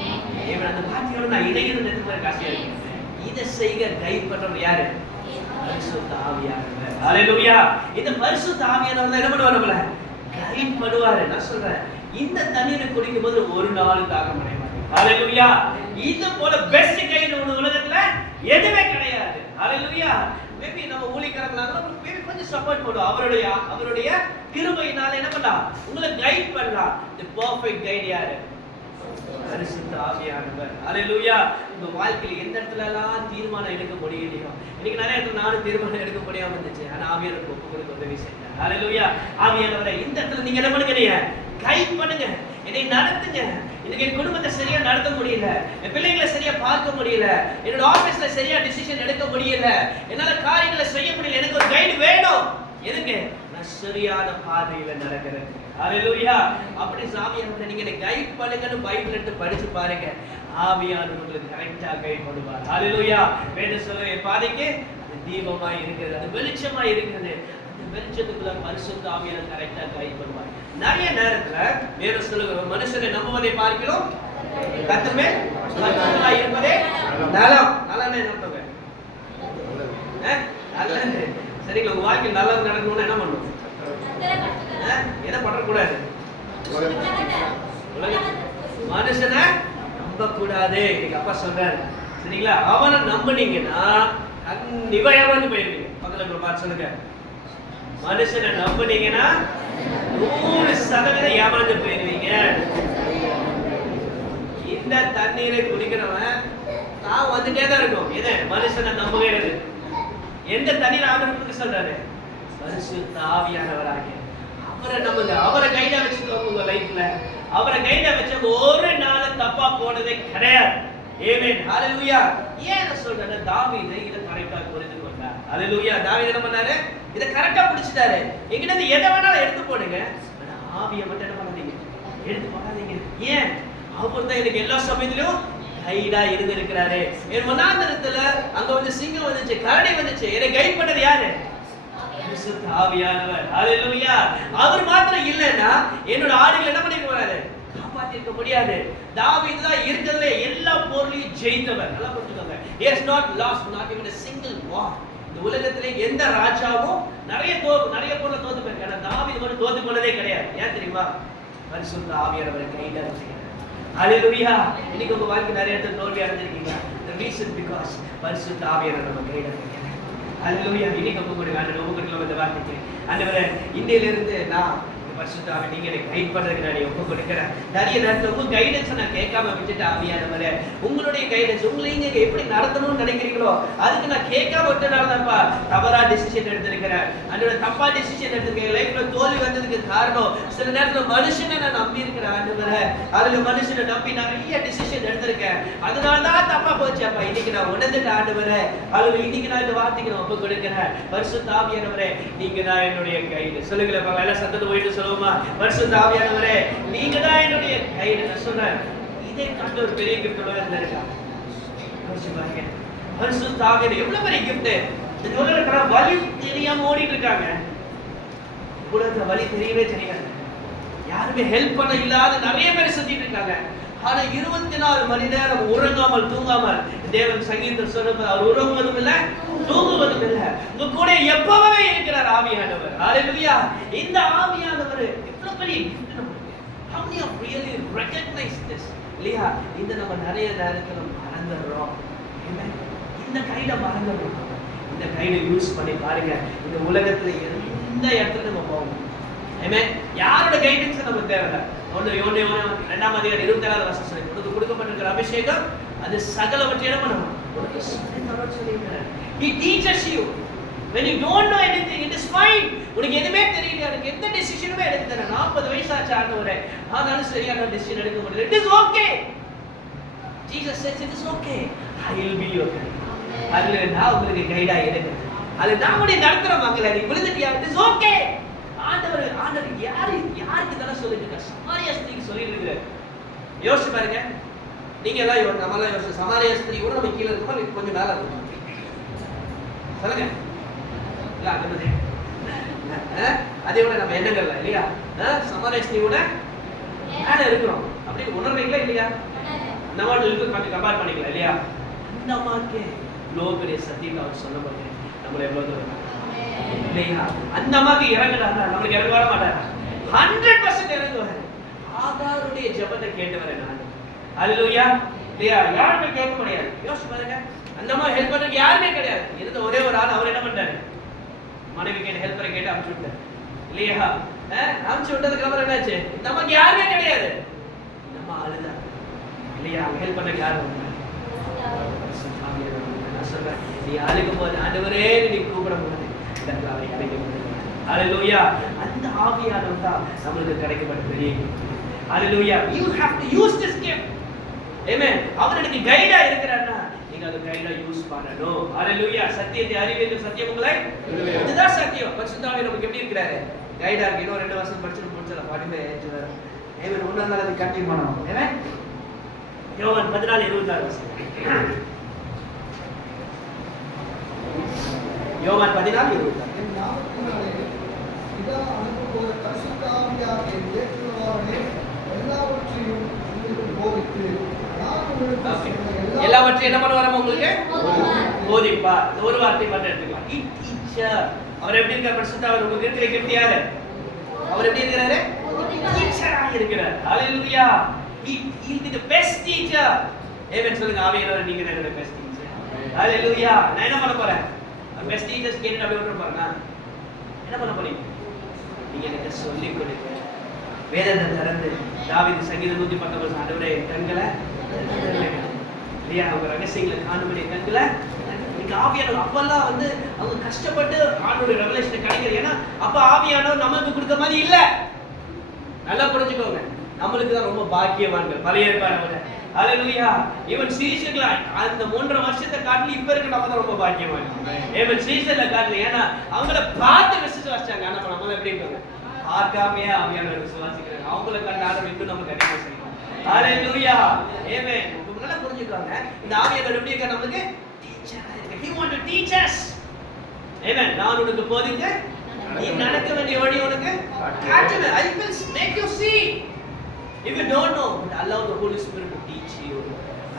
ஏன் அந்த வார்த்தையோட நான் இணையணும்னு எத்தனை பேருக்கு ஆசையா இருக்கு? இதை செய்ய கைட் பண்றவர் யாரு? பரிசுத்த ஆவியானவர். ஹல்லேலூயா. இந்த பரிசுத்த ஆவியானவர் என்ன பண்ணுவார்? நம்மள கைட் பண்ணுவாரு. நான் சொல்றேன், இந்த தண்ணீரை குடிக்கும் போது ஒரு நாள் தாகம் அடைய மாட்டேன். ஹல்லேலூயா. இது போல பெஸ்ட் கைட் உலகத்துல எதுவுமே கிடையாது. ஹல்லேலூயா. மேபி நம்ம ஊழியக்காரங்களாக மேபி கொஞ்சம் சப்போர்ட் பண்ணுவோம். அவருடைய கிருபையினால என்ன பண்ணலாம்? உங்களை கைட் பண்ணலாம். தி பெர்ஃபெக்ட் கைட் யாரு? பரிசுத்த ஆவியானவர். ஹல்லேலூயா. உங்க வாழ்க்கையில எந்த இடத்துல எல்லாம் தீர்மானம் எடுக்க முடியலையோ, இன்னைக்கு நிறைய இடத்துல நானும் தீர்மானம் எடுக்க முடியாம இருந்துச்சு, ஆனா ஆவியானவர் ஒப்பு கொடுக்க உதவி செய்யுங்க. ஹல்லேலூயா. ஆவியானவரை இந்த இடத்துல நீங்க என்ன பண்ணுங்க? கைட் பண்ணுங்க, என்னை நடத்துங்க. இன்னைக்கு என் குடும்பத்தை சரியா நடத்த முடியல, என் பிள்ளைகளை சரியா பார்க்க முடியல, என்னோட ஆபீஸ்ல சரியா டிசிஷன் எடுக்க முடியல, என்னால காரியங்களை செய்ய முடியல, எனக்கு ஒரு கைடு வேணும். எதுக்கு? நான் சரியான பாதையில நடக்கிறேன். ஹல்லேலூயா. அப்படி ஆவியானவரை நீங்க என்னை கைட் பண்ணுங்கன்னு பைபிள் எடுத்து படிச்சு பாருங்க. ஆவியானவர் உங்களுக்கு கரெக்டா கைட் பண்ணுவார். ஹல்லேலூயா. வேதம் சொல்லுது, என் பாதைக்கு அது தீபமாய் இருக்கிறது, அது வெளிச்சமாய் இருக்கிறது. வெளிச்சத்துக்குள்ள பரிசுத்த ஆவியானவர் கரெக்டா கைட் பண்ணுவார். நிறைய நேரத்துல வேதம் சொல்லுகிற மனுஷனை நம்புவதை பார்க்கிறோம் கர்த்தர் மேல் பற்றுதலாய் இருப்பதே நலம். நலம்னா என்ன அர்த்தம்? நல்லது. சரிங்களா? உங்க வாழ்க்கையில் நல்லது நடக்கணும்னா என்ன பண்ணணும்? என்ன பண்ணக்கூடாது? மனுஷனை நம்ப கூடாது. இன்னைக்கு அப்பா சொல்றாரு, சரிங்களா? அவனை நம்புனீங்கன்னா கண்டிப்பா ஏமாந்து போயிருவீங்க. பக்கத்துல பார்த்து சொல்லுங்க, மனுஷனை நம்புனீங்கன்னா 100% ஏமாந்து போயிருவீங்க. இந்த தண்ணீரை குடிக்கிறவன் தான் வந்துட்டே தான் இருக்கும். எது? மனுஷனை நம்புகிறது. எந்த தண்ணீர் ஆண்டவருக்கு சொல்றாரு? பரிசுத்த ஆவியானவராக அவரை நம்புங்க. அவரை கைடா வச்சுக்கோங்க உங்க லைஃப்ல. அவரை கைடா வச்ச ஒரு நாள் தப்பா போனதே கிடையாது. ஆமென். ஹalleluya. ஏன் நான் சொல்றேன்னா தாவீது இத கரெக்ட்டா புரிந்து கொண்டார். ஹalleluya. தாவீது என்ன பண்ணாரு? இத கரெக்ட்டா புடிச்சிட்டாரு. என்கிட்ட இருந்து எதை வேணாலும் எடுத்து போடுங்க. ஆனா ஆவியை மட்டும் என்ன பண்ணாதீங்க? எடுத்து போடாதீங்க. ஏன்? அவர் தான் எனக்கு எல்லா சமயத்திலும் கைடா இருந்திருக்கிறாரு. என் மனாந்தரத்துல அங்க வந்து சிங்கம் வந்துச்சு, கரடி வந்துச்சு. என்னை கைட் பண்ணது யாரு? பரிசுத்த ஆவியானவர். ஹalleluya. அவர் மாத்திரம் இல்லைன்னா என்னோட ஆடுகள் என்ன பண்ணிட்டு வராரு? காப்பாத்திருக்க முடியாது. தாவீது தான் இருக்கிறதுல எல்லா போர்லயும் ஜெயித்தவர். நல்லா புரிஞ்சுக்கோங்க. he has not lost not even a single war. இந்த உலகத்திலே எந்த ராஜாவும் நிறைய போர்ல தோத்து போயிருக்காங்க. ஆனா தாவீது மட்டும் தோத்து போனதே கிடையாது. ஏன் தெரியுமா? பரிசுத்த ஆவியானவரை கையில வச்சிருக்காரு. ஹalleluya. இன்னைக்கு உங்க வாழ்க்கை நிறைய இடத்துல தோல்வி அடைஞ்சிருக்கீங்க. the reason because பரிசுத்த ஆவியானவர் நம்ம கையில வச்சிருக்காரு. ஹalleluya. இன்னைக்கு உங்க கூட ஆண்டவர் உங்க கிட்ட வந்து வார்த்தை ஆண்டவரே இன்னையில இருந்து நான் பரிசுத்த ஆவி நீங்க எனக்கு கைட் பண்றதுக்கு நான் ஒப்பு கொடுக்கிறேன். நிறைய நேரத்துல உங்க கைடன்ஸ் நான் கேட்காம விட்டுட்டு ஆவியானவரே உங்களுடைய கைடன்ஸ் உங்களை நீங்க எப்படி நடத்தணும்னு நினைக்கிறீங்களோ அதுக்கு நான் கேட்காம விட்டனால தான்ப்பா தவறா டிசிஷன் எடுத்திருக்கிறேன். ஆண்டவரே தப்பா டிசிஷன் எடுத்திருக்கேன். லைஃப்ல தோல்வி வந்ததுக்கு காரணம் சில நேரத்துல மனுஷனை நான் நம்பி இருக்கிறேன். ஆண்டவரே அதுல மனுஷனை நம்பி நிறைய டிசிஷன் எடுத்திருக்கேன். அதனால தான் தப்பா போச்சுப்பா. இன்னைக்கு நான் உணர்ந்துட்டேன் ஆண்டவரே. அதுல இன்னைக்கு நான் இந்த வார்த்தைக்கு நான் ஒப்பு கொடுக்கிறேன். பரிசுத்த ஆவியானவரே நீங்க தான் என்னுடைய கைடு. சொல்லுங்களேன் எல்லாம் சத்தத்தை போயிட்டு சொல்லுவோமா? பரிசுத்த ஆவியானவரே நீங்க தான் என்னுடைய கைடு. நான் சொல்றேன் இதை கண்டு ஒரு பெரிய கிஃப்ட் இருந்திருக்கா. பரிசுத்த ஆவியானவரே எவ்வளவு பெரிய கிஃப்ட். இந்த உலகத்துல வலி தெரியாம ஓடிட்டு இருக்காங்க. உலகத்துல வலி தெரியவே தெரியாது. யாருமே ஹெல்ப் பண்ண இல்லாத நிறைய பேர் சுத்திட்டு இருக்காங்க. ஆனா 24 மணி நேரம் உறங்காமல் தூங்காமல் தேவன் சங்கீதத்தில் சொல்லும்போது அவர் உறங்குவதும் இல்லை தூங்குவதும் இல்லை. உங்க கூட எப்பவே இருக்கிறார் ஆவியானவர். ஹalleluya. இந்த ஆவியானவர் எவ்வளவு பெரிய gift நமக்கு. how many of really recognize this? இல்லையா? இந்த நம்ம நிறைய நேரத்துல மறந்துடுறோம். இந்த கைட மறந்துடுறோம். இந்த கைட யூஸ் பண்ணி பாருங்க. இந்த உலகத்துல எந்த இடத்துல நம்ம போவோம். ஆமென். யாரோட கைடன்ஸ் நமக்கு தேவையில்லை. இரண்டாம் அதிகாரம் 27வது வசனம் சொல்லி கொடுக்கப்பட்டிருக்கிற அபிஷேகம் அது சகலவற்றை என்ன பண்ணும்? உனக்கு சொல்லித்தரும். he teaches you when you don't know anything it is fine. உனக்கு எதுவுமே தெரியல, எனக்கு எந்த டிசிஷனுமே எடுக்க தெரியல. 40 வயசு ஆச்சு ஆண்டவரே ஆனாலும் சரியான டிசிஷன் எடுக்க முடியல. it is okay. Jesus says it is okay. I will be your guide. அதுல நான் உங்களுக்கு கைடா இருக்கேன். அது நாமளே நடத்துற மக்களே நீ விழுந்துட்டியா? it is okay. ஆண்டவர் யாருக்கு தான சொல்லிட்டு சமாரியா ஸ்திரீக்கு சொல்லிட்டு யோசிச்சு பாருங்க. நீங்க எல்லாம் நம்மளாம் யோசிச்சு சமாரியா ஸ்திரீ கூட நம்ம கீழே இருக்கோம் கொஞ்சம் மேல இருக்கும் சொல்லுங்க. இல்ல அதே விட நம்ம எண்ணங்கள்ல இல்லையா சமாரியா ஸ்திரீ கூட மேல இருக்கிறோம் அப்படி உணர்றீங்களா இல்லையா? நம்ம கொஞ்சம் கம்பேர் பண்ணிக்கலாம் இல்லையா? அந்த அம்மாக்கே இவ்வளோ பெரிய சத்தியத்தை அவர் சொல்ல போது நம்மள எவ்வளவு தூரம் இல்லையா? அந்த அம்மாக்கு இறங்குறாங்க நம்மளுக்கு இறங்க வர மாட்டாங்க. 100% இறங்குவாரு. ஆகாருடைய ஜெபத்தை கேட்டவரே நான். ஹalleluya. இல்லையா? யாருமே கேட்க முடியாது. யோசிச்சு பாருங்க. அந்த அம்மா ஹெல்ப் பண்றதுக்கு யாருமே கிடையாது. இருந்த ஒரே ஒரு ஆள் அவர் என்ன பண்றாரு? மனைவி கேட்ட ஹெல்ப்பரை கேட்டு அனுப்பிச்சு விட்டாரு இல்லையா? அனுப்பிச்சு விட்டதுக்கு அப்புறம் என்னாச்சு? இந்த அம்மாக்கு யாருமே கிடையாது. இந்த அம்மா அழுதா இல்லையா? ஹெல்ப் பண்ண யாரும் நான் சொல்றேன் நீ அழுகும் போது ஆண்டவரே நீ கூப்பிட போது ஹalleluya. அந்த ஆவியானவர் தான் நமக்கு கிடைக்கப்பட்ட பெரிய gift. Hallelujah. you have to use this gift. amen. அவர் எனக்கு கைடா இருக்கிறார்னா நீங்க அந்த கைடா யூஸ் பண்ணணும். ஹalleluya. சத்தியத்தை அறிவீர்கள் சத்தியம் உங்களை இதுதான் சத்தியம். பரிசுத்த ஆவியானவர் நமக்கு எப்படி இருக்கிறாரு? கைடா இருக்கு. இன்னும் 2 வருஷம் படிச்சு முடிச்சல 45 வரும். amen. ஒண்ணா நாள் அது கண்டினியூ பண்ணணும். amen. யோவான் 14:26 யோவான் 14:26 எல்லாவற்றையும் என்ன பண்ணுவாராம் உங்களுக்கு போதிப்பார். ஒரு வார்த்தை மட்டும் எடுத்துக்கலாம். டீச்சர். அவர் எப்படி இருக்கார்? பரிசுத்த ஆவியானவர் உங்களுக்கு இருக்கிற கிஃப்ட் யாரு? அவர் எப்படி இருக்கிறாரு? டீச்சராக இருக்கிறார். ஹalleluya. he will be the best teacher. amen. சொல்லுங்க ஆவியானவர் நீங்க தான் the best teacher. ஹalleluya. நான் என்ன பண்ண போறேன்? பெஸ்ட் டீச்சர்ஸ் கேட்டு அப்படியே விட்டுற பாருங்க. என்ன பண்ண போறீங்க? நீங்க எனக்கு சொல்லிக் கொடுங்க. வேதத்தை திறந்து தாவீது சங்கீதம் 119 ஆண்டவரே கண்களை இல்லையா அவங்க ரகசியங்களை காணும்படி கண்களை இன்னைக்கு ஆவியானவர் அப்பெல்லாம் வந்து அவங்க கஷ்டப்பட்டு ஆண்டோட ரெவலேஷனை கிடைக்கிறது. ஏன்னா அப்ப ஆவியானவர் நமக்கு கொடுத்த மாதிரி இல்ல. நல்லா புரிஞ்சுக்கோங்க. நம்மளுக்கு தான் ரொம்ப பாக்கியவான்கள். பழைய ஏற்பாடு ஹalleluya. ஈவன் சீஷர்கள் அந்த 3.5 வருஷத்தை காட்டிலும் இப்ப இருக்க நம்ம தான் ரொம்ப பாக்கியவான். ஈவன் சீஷர்ல காட்டிலும் ஏன்னா அவங்கள பார்த்து விசுவாசிச்சாங்க. ஆனா நம்ம எப்படி இருக்காங்க? பார்க்காமயே ஆவியானவரை விசுவாசிக்கிறாங்க. அவங்கள கண்டு ஆண்டவர் இன்னும் நமக்கு அதிகமா செய்யணும். ஹalleluya. ஆமென். நல்லா புரிஞ்சுக்கோங்க. இந்த ஆவியானவர் எப்படி இருக்கார் நமக்கு? டீச்சரா இருக்கார். He want to teach us. ஆமென். நான் உனக்கு போதிக்க நீ நடக்க வேண்டிய வழி உனக்கு காட்டுவேன். I will make you see. If you don't know, but allow the Holy Spirit to teach you.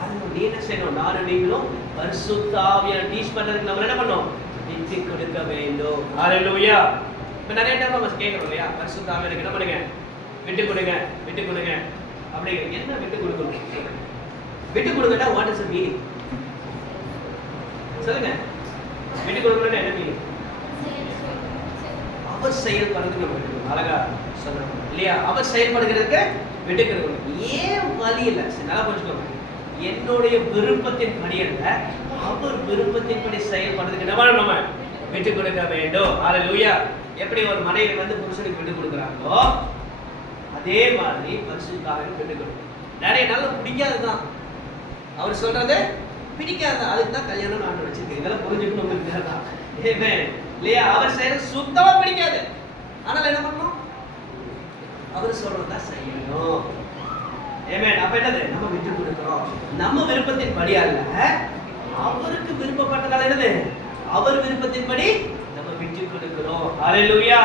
அதுக்கு நீ என்ன செய்யணும்? நானும் நீங்களும் பரிசுத்த ஆவியானவர் டீச் பண்றதுக்கு நம்ம என்ன பண்ணணும்? விட்டு கொடுக்க வேண்டும். ஹalleluya. இப்ப நிறைய டைம் நம்ம கேக்குறோம் இல்லையா? பரிசுத்த ஆவியானவருக்கு என்ன பண்ணுங்க? விட்டு கொடுங்க, விட்டு கொடுங்க. அப்படி என்ன விட்டு கொடுக்கணும்? விட்டு கொடுங்கனா what is the meaning? சொல்லுங்க. விட்டு கொடுக்கணும்னா என்ன மீனிங்? அவர் செயல்படுறதுக்கு நம்ம விட்டுக்கணும். அழகா சொல்றோம் இல்லையா? அவர் செயல்படுகிறதுக்கு விட்டுக்கணும். ஏன் வழி இல்லை? நல்லா புரிஞ்சுக்கோங்க. என்னுடைய விருப்பத்தின் படி அல்ல, அவர் விருப்பத்தின் படி செயல்படுறதுக்கு நம்ம விட்டு கொடுக்க வேண்டும். ஹalleluya. எப்படி ஒரு மனைவி வந்து புருஷனுக்கு விட்டு கொடுக்குறாங்களோ அதே மாதிரி பரிசுத்தாவிக்கு விட்டு கொடுக்கணும். நிறைய நாள் பிடிக்காதுதான், அவர் சொல்றது பிடிக்காது. அதுக்கு தான் கல்யாணம் நான் வச்சிருக்கேன். இதெல்லாம் புரிஞ்சுக்கணும் உங்களுக்கு தான். இல்லையா? அவர் செய்யறது சுத்தமா பிடிக்காது. ஆனால் என்ன பண்ணணும்? அவர் சொல்றதா செய்யணும். ஆமென். அப்ப என்னது? நம்ம விட்டு கொடுக்கிறோம். நம்ம விருப்பத்தின் படி அல்ல, அவருக்கு விருப்பப்பட்டதால என்னது? அவர் விருப்பத்தின் படி நம்ம விட்டு கொடுக்கிறோம். ஹalleluya.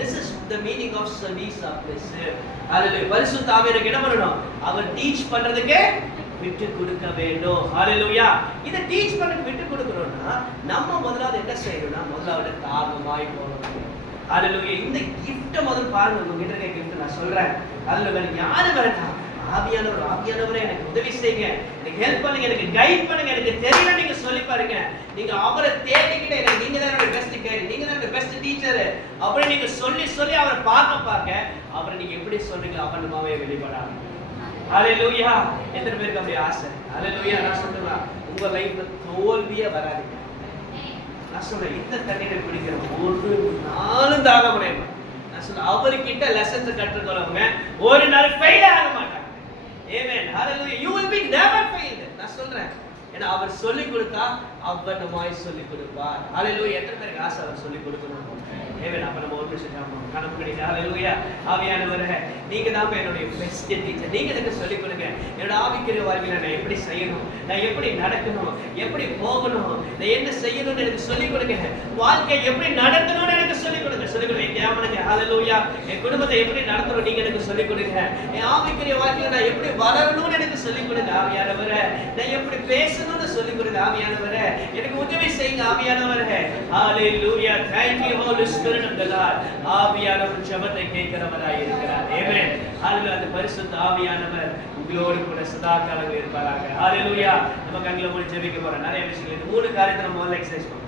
This is the meaning of service of this. ஹalleluya. பரிசுத்த ஆவியானவருக்கு என்ன பண்ணணும்? அவர் டீச் பண்றதுக்கு விட்டு கொடுக்க வேண்டும். ஹalleluya. இத டீச் பண்ண விட்டு கொடுக்கறோம்னா நம்ம முதல்ல என்ன செய்யணும்னா முதல்ல தாகமாய் போகணும். ஹalleluya. இந்த gift முதல்ல பாருங்க. உங்ககிட்ட இருக்க gift நான் சொல்றேன். அதுல வேற யாரும் வேண்டாம். ஆவியானவரே எனக்கு உதவி செய்யுங்க, எனக்கு ஹெல்ப் பண்ணுங்க, எனக்கு கைட் பண்ணுங்க, எனக்கு தெரியல நீங்க சொல்லி பாருங்க. நீங்க அவரை தேடிக்கிட்டே எனக்கு நீங்க தான் என்னோட பெஸ்ட் கைட், நீங்க தான் என்னோட பெஸ்ட் டீச்சர் அப்படி நீங்க சொல்லி சொல்லி அவரை பார்க்க அவரை நீங்க எப்படி சொல்றீங்களோ அவனுமாவே வெளிப்படாது. ஹalleluya. எத்தனை பேருக்கு அப்படி ஆசை? ஹalleluya. நான் சொல்றேன், உங்க லைஃப்ல தோல்வியே வராது. நான் சொல்றேன், இந்த தண்ணீரை குடிக்கிற ஒரு நாளும் தாகம் அடையும். நான் சொல்றேன், அவர்கிட்ட லெசன்ஸ் கற்றுக்கிறவங்க ஒரு நாள் ஃபெயில் ஆக மாட்டாங்க. ஆமென். ஹalleluya. You will be never failed. நான் சொல்றேன், ஏன்னா அவர் சொல்லிக் கொடுத்தா அவனமாய் சொல்லிக் கொடுப்பார். ஹalleluya. எத்தனை பேருக்கு ஆசை அவர் சொல்லிக் கொடுக்கணும்? ஆமென். அப்ப நம்ம ஒரு நிமிஷம் ஜெபம் பண்ணுவோம். ஹalleluya. ஆவியானவரே, நீங்க தான் என்னுடைய பெஸ்ட் டீச்சர். நீங்க எனக்கு சொல்லிக் கொடுங்க. என்னோட ஆவிக்குரிய வாழ்க்கையில நான் எப்படி செய்யணும், நான் எப்படி நடக்கணும், எப்படி போகணும், நான் என்ன செய்யணும்னு எனக்கு சொல்லிக் கொடுங்க. வாழ்க்கை எப்படி நடத்தணும்னு எனக்கு சொல்லிக் கொடுங்க. சொல்லிக் கொடுங்க. கேமனுங்க. ஹalleluya. என் குடும்பத்தை எப்படி நடத்தணும் நீங்க எனக்கு சொல்லிக் கொடுங்க. என் ஆவிக்குரிய வாழ்க்கையில நான் எப்படி வளரணும்னு எனக்கு சொல்லிக் கொடுங்க. ஆவியானவரே, நான் எப்படி பேசணும்னு சொல்லிக் கொடுங்க. ஆவியானவரே, எனக்கு உதவி செய்யுங்க. ஆவியானவரே. ஹalleluya. Thank you Holy Spirit of the Lord. ஆவியானவர் ஜெபத்தை கேட்கிறவராய் இருக்கிறார். ஆமென். ஹalleluya. அந்த பரிசுத்த ஆவியானவர் உங்களோடு கூட சதா காலம் இருப்பாராக. ஹalleluya. நம்ம கண்களை மூடி ஜெபிக்க போறோம். நிறைய விஷயங்கள், இந்த 3 காரியத்தை நம்ம முதல்ல எக்ஸர்சைஸ் பண்ணுவோம்.